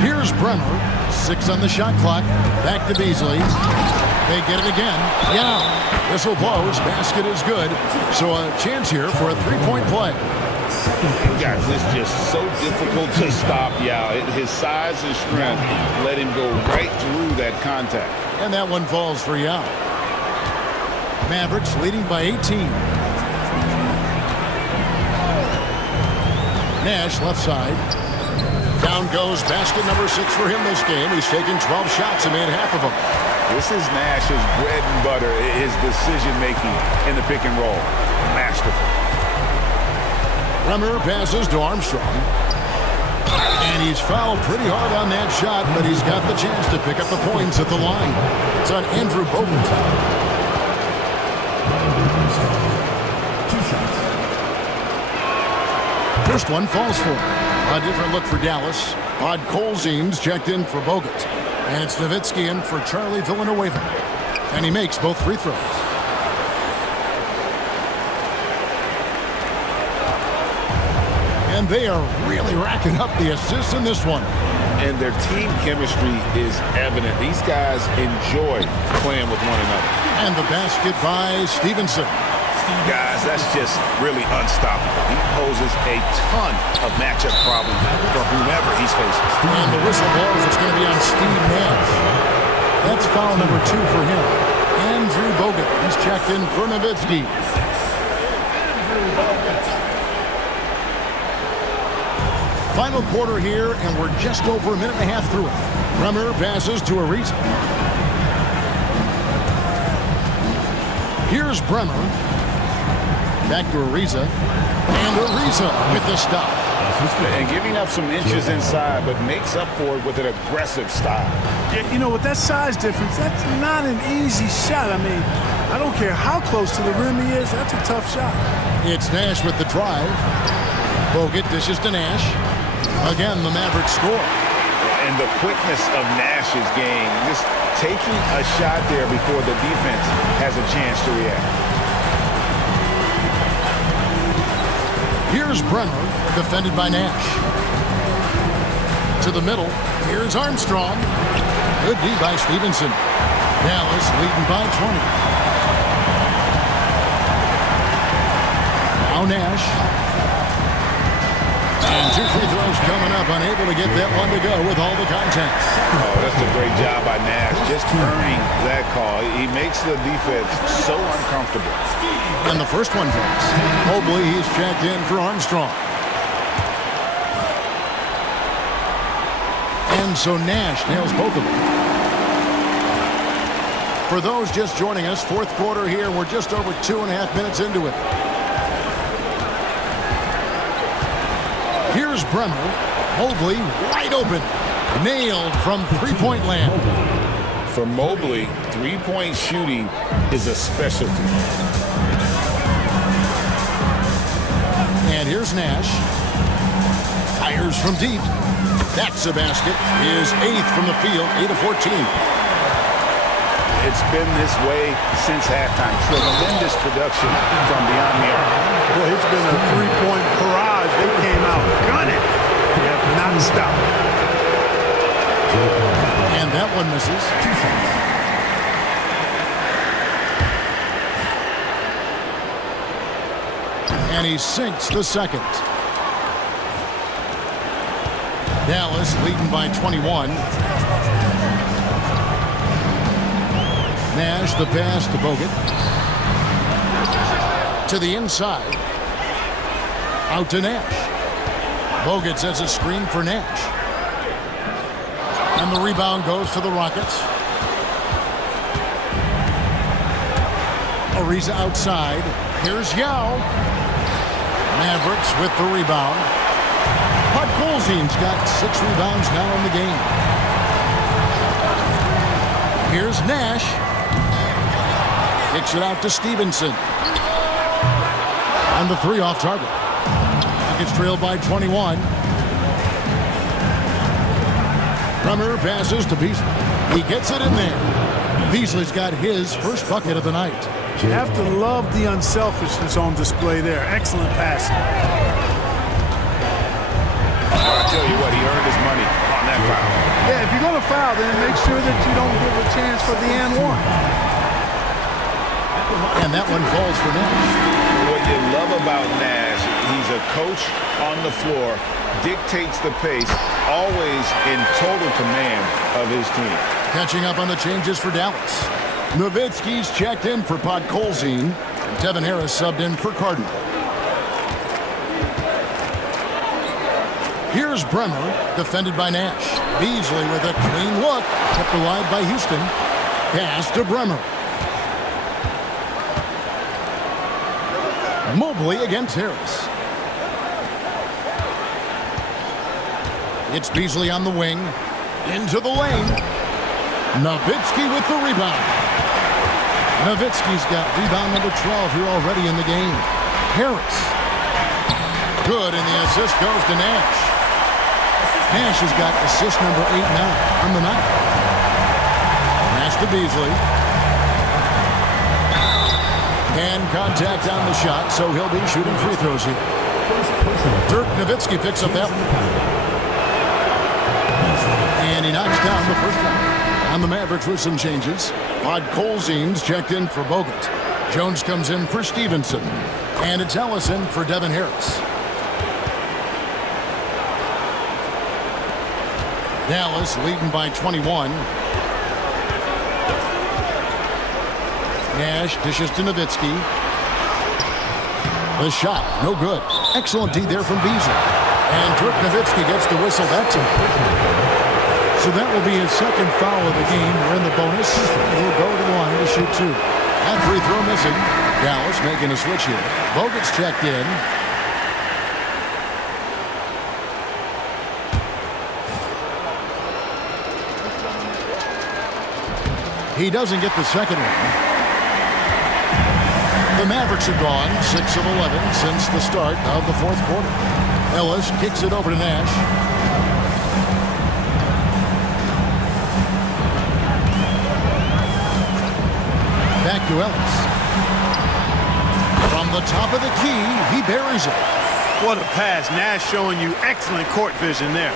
Here's Bremer. 6 on the shot clock. Back to Beasley. They get it again. Yeah. Whistle blows. Basket is good. So a chance here for a three-point play. Guys, it's just so difficult to stop Yao. His size and strength let him go right through that contact. And that one falls for Yao. Mavericks leading by 18. Nash left side. Down goes basket number 6 for him this game. He's taken 12 shots and made half of them. This is Nash's bread and butter, his decision-making in the pick and roll. Masterful. Bremer passes to Armstrong. And he's fouled pretty hard on that shot, but he's got the chance to pick up the points at the line. It's on Andrew Bogut. 2 shots. First one falls for him. A different look for Dallas. Odd Colzine's checked in for Bogut. And it's Nowitzki in for Charlie Villanueva. And he makes both free throws. And they are really racking up the assists in this one. And their team chemistry is evident. These guys enjoy playing with one another. And the basket by Stevenson. Guys, that's just really unstoppable. He poses a ton of matchup problems for whomever he's facing. And the whistle blows. It's going to be on Steve Nash. That's foul number 2 for him. Andrew Bogut. He's checked in for Nowitzki. Final quarter here, and we're just over a minute and a half through it. Bremer passes to Ariza. Here's Bremer. Back to Ariza. And Ariza with the stuff. And giving up some inches inside, but makes up for it with an aggressive style. Yeah, you know, with that size difference, that's not an easy shot. I mean, I don't care how close to the rim he is. That's a tough shot. It's Nash with the drive. Bogut dishes to Nash. Again, the Mavericks score. And the quickness of Nash's game, just taking a shot there before the defense has a chance to react. Here's Bremer, defended by Nash. To the middle, here's Armstrong. Good D by Stevenson. Dallas leading by 20. Now Nash. And 2 free throws coming up, unable to get that one to go with all the contact. Oh, that's a great job by Nash, just earning that call. He makes the defense so uncomfortable. And the first one drops. Mobley, he's checked in for Armstrong. And so Nash nails both of them. For those just joining us, fourth quarter here, we're just over 2.5 minutes into it. Here's Bremer. Mobley wide open. Nailed from three-point land. For Mobley, three-point shooting is a specialty. And here's Nash. Fires from deep. That's a basket. His 8th from the field, 8 of 14. It's been this way since halftime. Tremendous production from beyond the arc. Boy, it's been a three-point barrage. They came out gunning. They have not stopped. And that one misses. 2 shots. And he sinks the second. Dallas leading by 21. Nash the pass to Bogut. To the inside. Out to Nash. Bogut sets a screen for Nash. And the rebound goes to the Rockets. Ariza outside. Here's Yao. Mavericks with the rebound. Podkolzin's got 6 rebounds now in the game. Here's Nash. Kicks it out to Stevenson. And the 3 off target. Rockets trailed by 21. Bremer passes to Beasley. He gets it in there. Beasley's got his first bucket of the night. You have to love the unselfishness on display there. Excellent passing. I tell you what, he earned his money on that foul. Yeah, if you're going to foul, then make sure that you don't give a chance for the and one. And that one falls for Nash. What you love about Nash, he's a coach on the floor, dictates the pace, always in total command of his team. Catching up on the changes for Dallas. Nowitzki's checked in for Podkolzin. Devin Harris subbed in for Cardinal. Here's Bremer, defended by Nash. Beasley with a clean look, kept alive by Houston. Pass to Bremer. Mobley against Harris. It's Beasley on the wing. Into the lane. Nowitzki with the rebound. Nowitzki's got rebound number 12 here already in the game. Harris. Good, and the assist goes to Nash. Nash has got assist number 8 now on the night. Nash to Beasley. And contact on the shot, so he'll be shooting free throws here. Dirk Nowitzki picks up that one. And he knocks down the first one. On the Mavericks with some changes. Podkolzin's checked in for Bogut. Jones comes in for Stevenson. And it's Ellison for Devin Harris. Dallas leading by 21. Nash dishes to Nowitzki. The shot, no good. Excellent D there from Beasley. And Dirk Nowitzki gets the whistle. That's it. So that will be his second foul of the game. We're in the bonus. He'll go to the line to shoot 2. That free throw missing. Dallas making a switch here. Bogut's checked in. He doesn't get the second one. The Mavericks have gone 6 of 11 since the start of the fourth quarter. Ellis kicks it over to Nash. Back to Ellis. From the top of the key, he buries it. What a pass. Nash showing you excellent court vision there.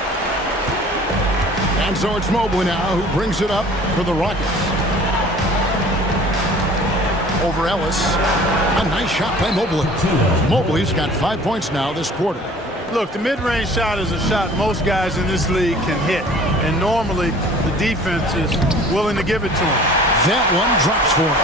And so it's Mobley now who brings it up for the Rockets. Over Ellis. A nice shot by Mobley. Mobley's got 5 points now this quarter. Look, the mid-range shot is a shot most guys in this league can hit. And normally, the defense is willing to give it to him. That one drops for him.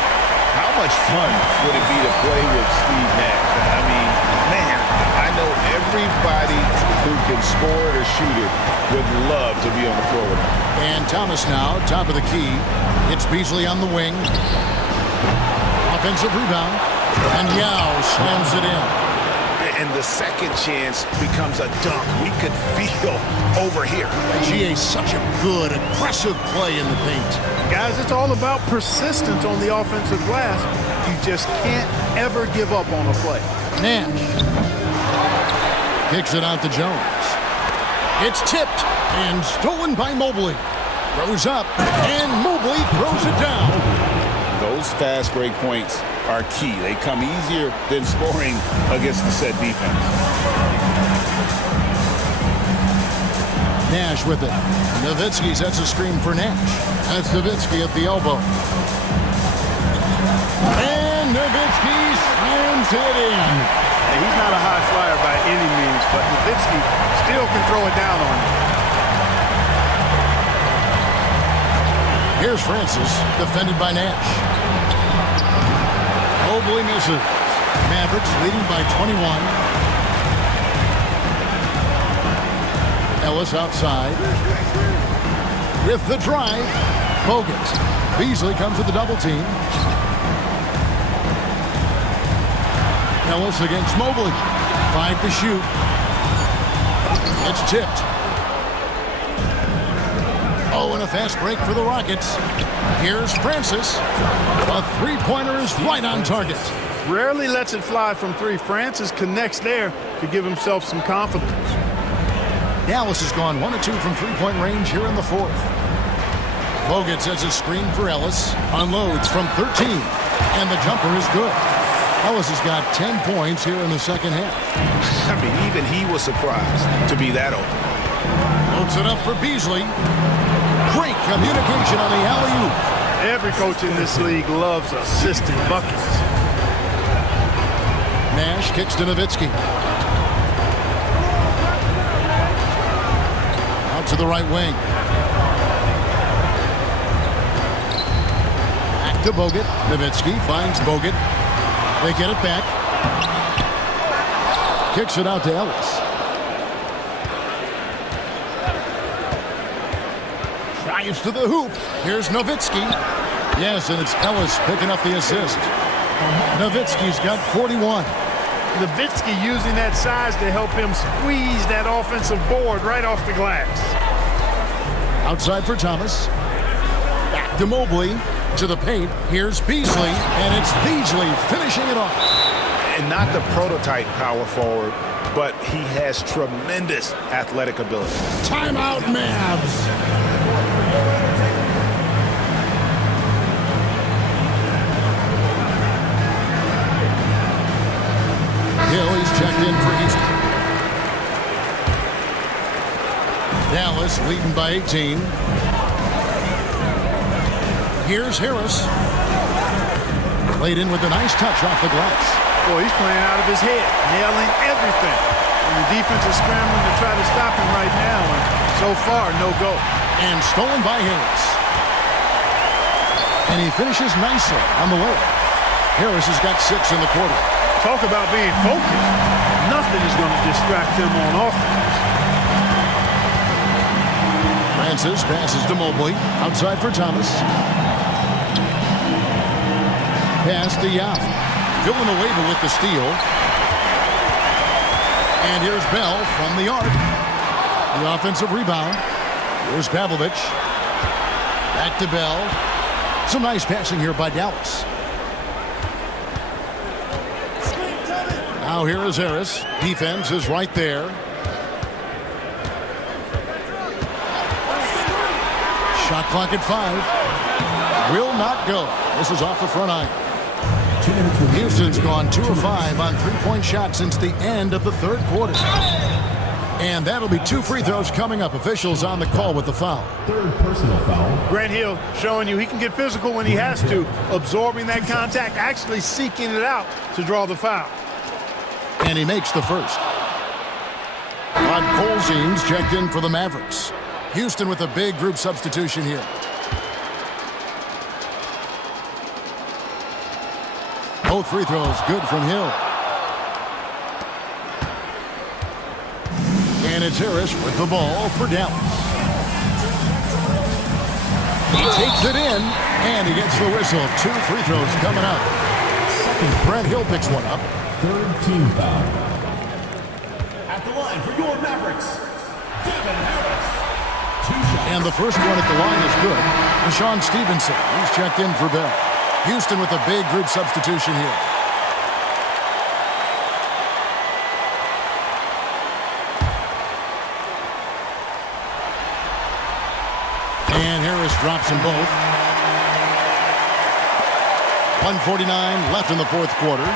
How much fun would it be to play with Steve Nash? I mean, man, I know everybody who can score it or shoot it would love to be on the floor with him. And Thomas now, top of the key. It's Beasley on the wing. Offensive rebound. And Yao slams it in. And the second chance becomes a dunk. We could feel over here. GA, such a good, aggressive play in the paint. Guys, it's all about persistence on the offensive glass. You just can't ever give up on a play. Nash kicks it out to Jones. It's tipped and stolen by Mobley. Throws up, and Mobley throws it down. Those fast break points are key. They come easier than scoring against the set defense. Nash with it. Nowitzki sets a screen for Nash. That's Nowitzki at the elbow. And Nowitzki slams it in. He's not a high flyer by any means, but Nowitzki still can throw it down on him. Here's Francis, defended by Nash. Mobley misses. Mavericks leading by 21. Ellis outside. With the drive, Bogut. Beasley comes with the double team. Ellis against Mobley. 5 to shoot. It's tipped. Oh, and a fast break for the Rockets. Here's Francis. A three-pointer is right on target. Rarely lets it fly from three. Francis connects there to give himself some confidence. Dallas has gone 1 of 2 from three-point range here in the fourth. Bogut sets a screen for Ellis. Unloads from 13. And the jumper is good. Ellis has got 10 points here in the second half. I mean, even he was surprised to be that open. Loads it up for Beasley. Great communication on the alley-oop. Every coach in this league loves assisting buckets. Nash kicks to Nowitzki. Out to the right wing. Back to Bogut. Nowitzki finds Bogut. They get it back. Kicks it out to Ellis. Drives to the hoop. Here's Nowitzki. Yes, and it's Ellis picking up the assist. Nowitzki's got 41. Nowitzki using that size to help him squeeze that offensive board right off the glass. Outside for Thomas. Back to Mobley. To the paint. Here's Beasley. And it's Beasley finishing it off. And not the prototype power forward, but he has tremendous athletic ability. Timeout, Mavs. Hill, he's checked in for Houston. Dallas leading by 18. Here's Harris. Played in with a nice touch off the glass. Boy, he's playing out of his head, nailing everything. And the defense is scrambling to try to stop him right now. And so far, no go. And stolen by Harris. And he finishes nicely on the way. Harris has got 6 in the quarter. Talk about being focused. Nothing is going to distract him on offense. Francis passes to Mobley. Outside for Thomas. Pass to Yao. Filling the waiver with the steal. And here's Bell from the arc. The offensive rebound. Here's Pavlovich. Back to Bell. Some nice passing here by Dallas. Now here is Harris. Defense is right there. Shot clock at 5. Will not go. This is off the front iron. Houston's gone 2 of 5 on three-point shots since the end of the third quarter. And that'll be 2 free throws coming up. Officials on the call with the foul. Third personal foul. Grant Hill showing you he can get physical when he has to, absorbing that contact, actually seeking it out to draw the foul. And he makes the first. Rod Colzine's checked in for the Mavericks. Houston with a big group substitution here. Both free throws good from Hill. And it's Harris with the ball for Dallas. He takes it in, and he gets the whistle. 2 free throws coming up. Brent Hill picks one up. Third team foul. At the line for your Mavericks, Devin Harris. 2 shots. And the first one at the line is good. Deshaun Stevenson, he's checked in for Bell. Houston with a big group substitution here. And Harris drops them both. 1:49 left in the fourth quarter.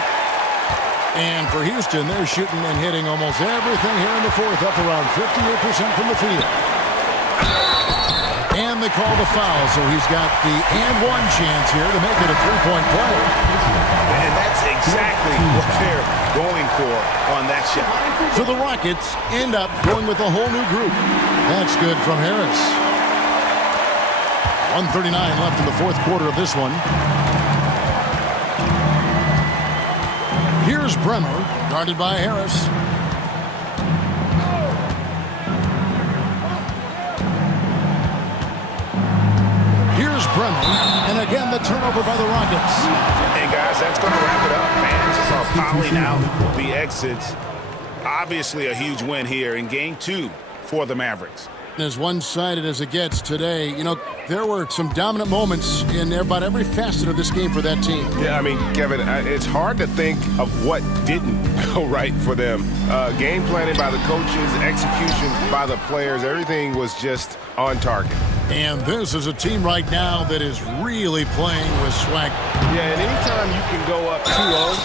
And for Houston, they're shooting and hitting almost everything here in the fourth, up around 58% from the field. And they call the foul, so he's got the and-one chance here to make it a 3-point play. And that's exactly what they're going for on that shot. So the Rockets end up going with a whole new group. That's good from Harris. 1:39 left in the fourth quarter of this one. Here's Bremer, guarded by Harris. Here's Bremer, and again the turnover by the Rockets. And guys, that's going to wrap it up. Fans are piling out the exits. Obviously a huge win here in Game 2 for the Mavericks. As one-sided as it gets today, you know, there were some dominant moments in about every facet of this game for that team. Yeah, I mean, Kevin, it's hard to think of what didn't go right for them. Game planning by the coaches, execution by the players, everything was just on target. And this is a team right now that is really playing with swag. Yeah, and anytime you can go up 2-0,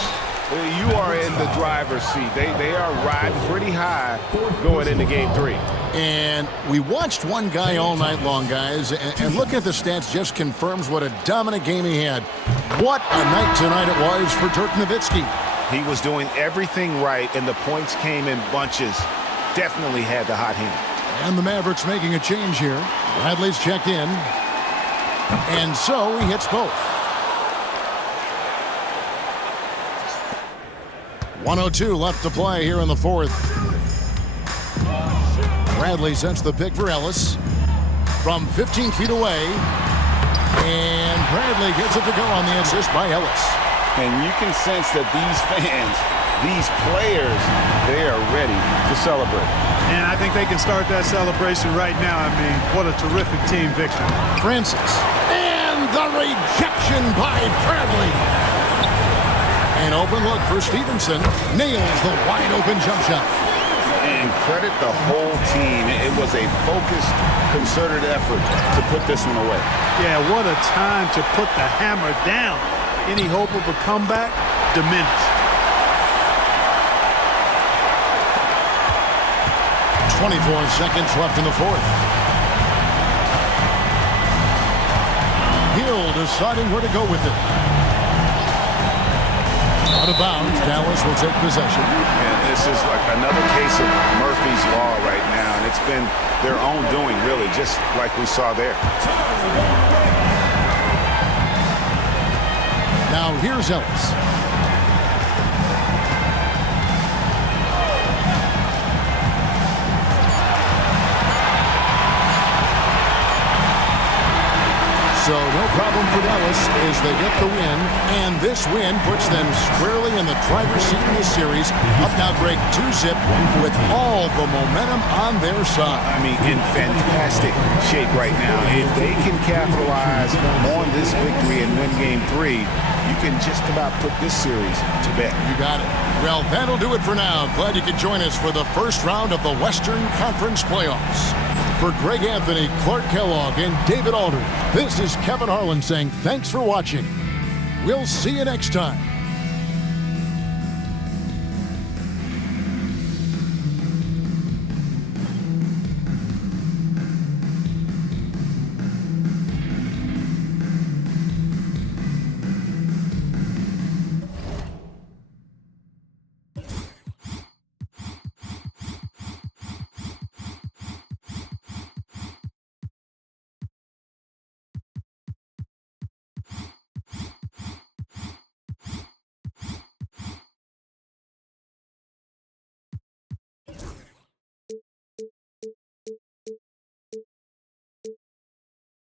you are in the driver's seat. They are riding pretty high going into Game 3. And we watched one guy all night long, guys, and looking at the stats just confirms what a dominant game he had. What a night tonight it was for Dirk Nowitzki. He was doing everything right, and the points came in bunches. Definitely had the hot hand. And the Mavericks making a change here. Bradley's checked in, and so he hits both. 1:02 left to play here in the fourth. Bradley sets the pick for Ellis from 15 feet away. And Bradley gets it to go on the assist by Ellis. And you can sense that these fans, these players, they are ready to celebrate. And I think they can start that celebration right now. I mean, what a terrific team victory. Francis. And the rejection by Bradley. An open look for Stevenson. Nails the wide open jump shot. And credit the whole team. It was a focused, concerted effort to put this one away. Yeah, what a time to put the hammer down. Any hope of a comeback diminished. 24 seconds left in the fourth. Hill deciding where to go with it. Out of bounds, Dallas will take possession. And this is like another case of Murphy's Law right now, and it's been their own doing, really, just like we saw there. Now here's Ellis. So no problem for Dallas as they get the win, and this win puts them squarely in the driver's seat in this series. Up now break 2-zip with all the momentum on their side. I mean, in fantastic shape right now. If they can capitalize on this victory and win Game 3, you can just about put this series to bed. You got it. Well, that'll do it for now. Glad you could join us for the first round of the Western Conference Playoffs. For Greg Anthony, Clark Kellogg, and David Alder, this is Kevin Harlan saying thanks for watching. We'll see you next time.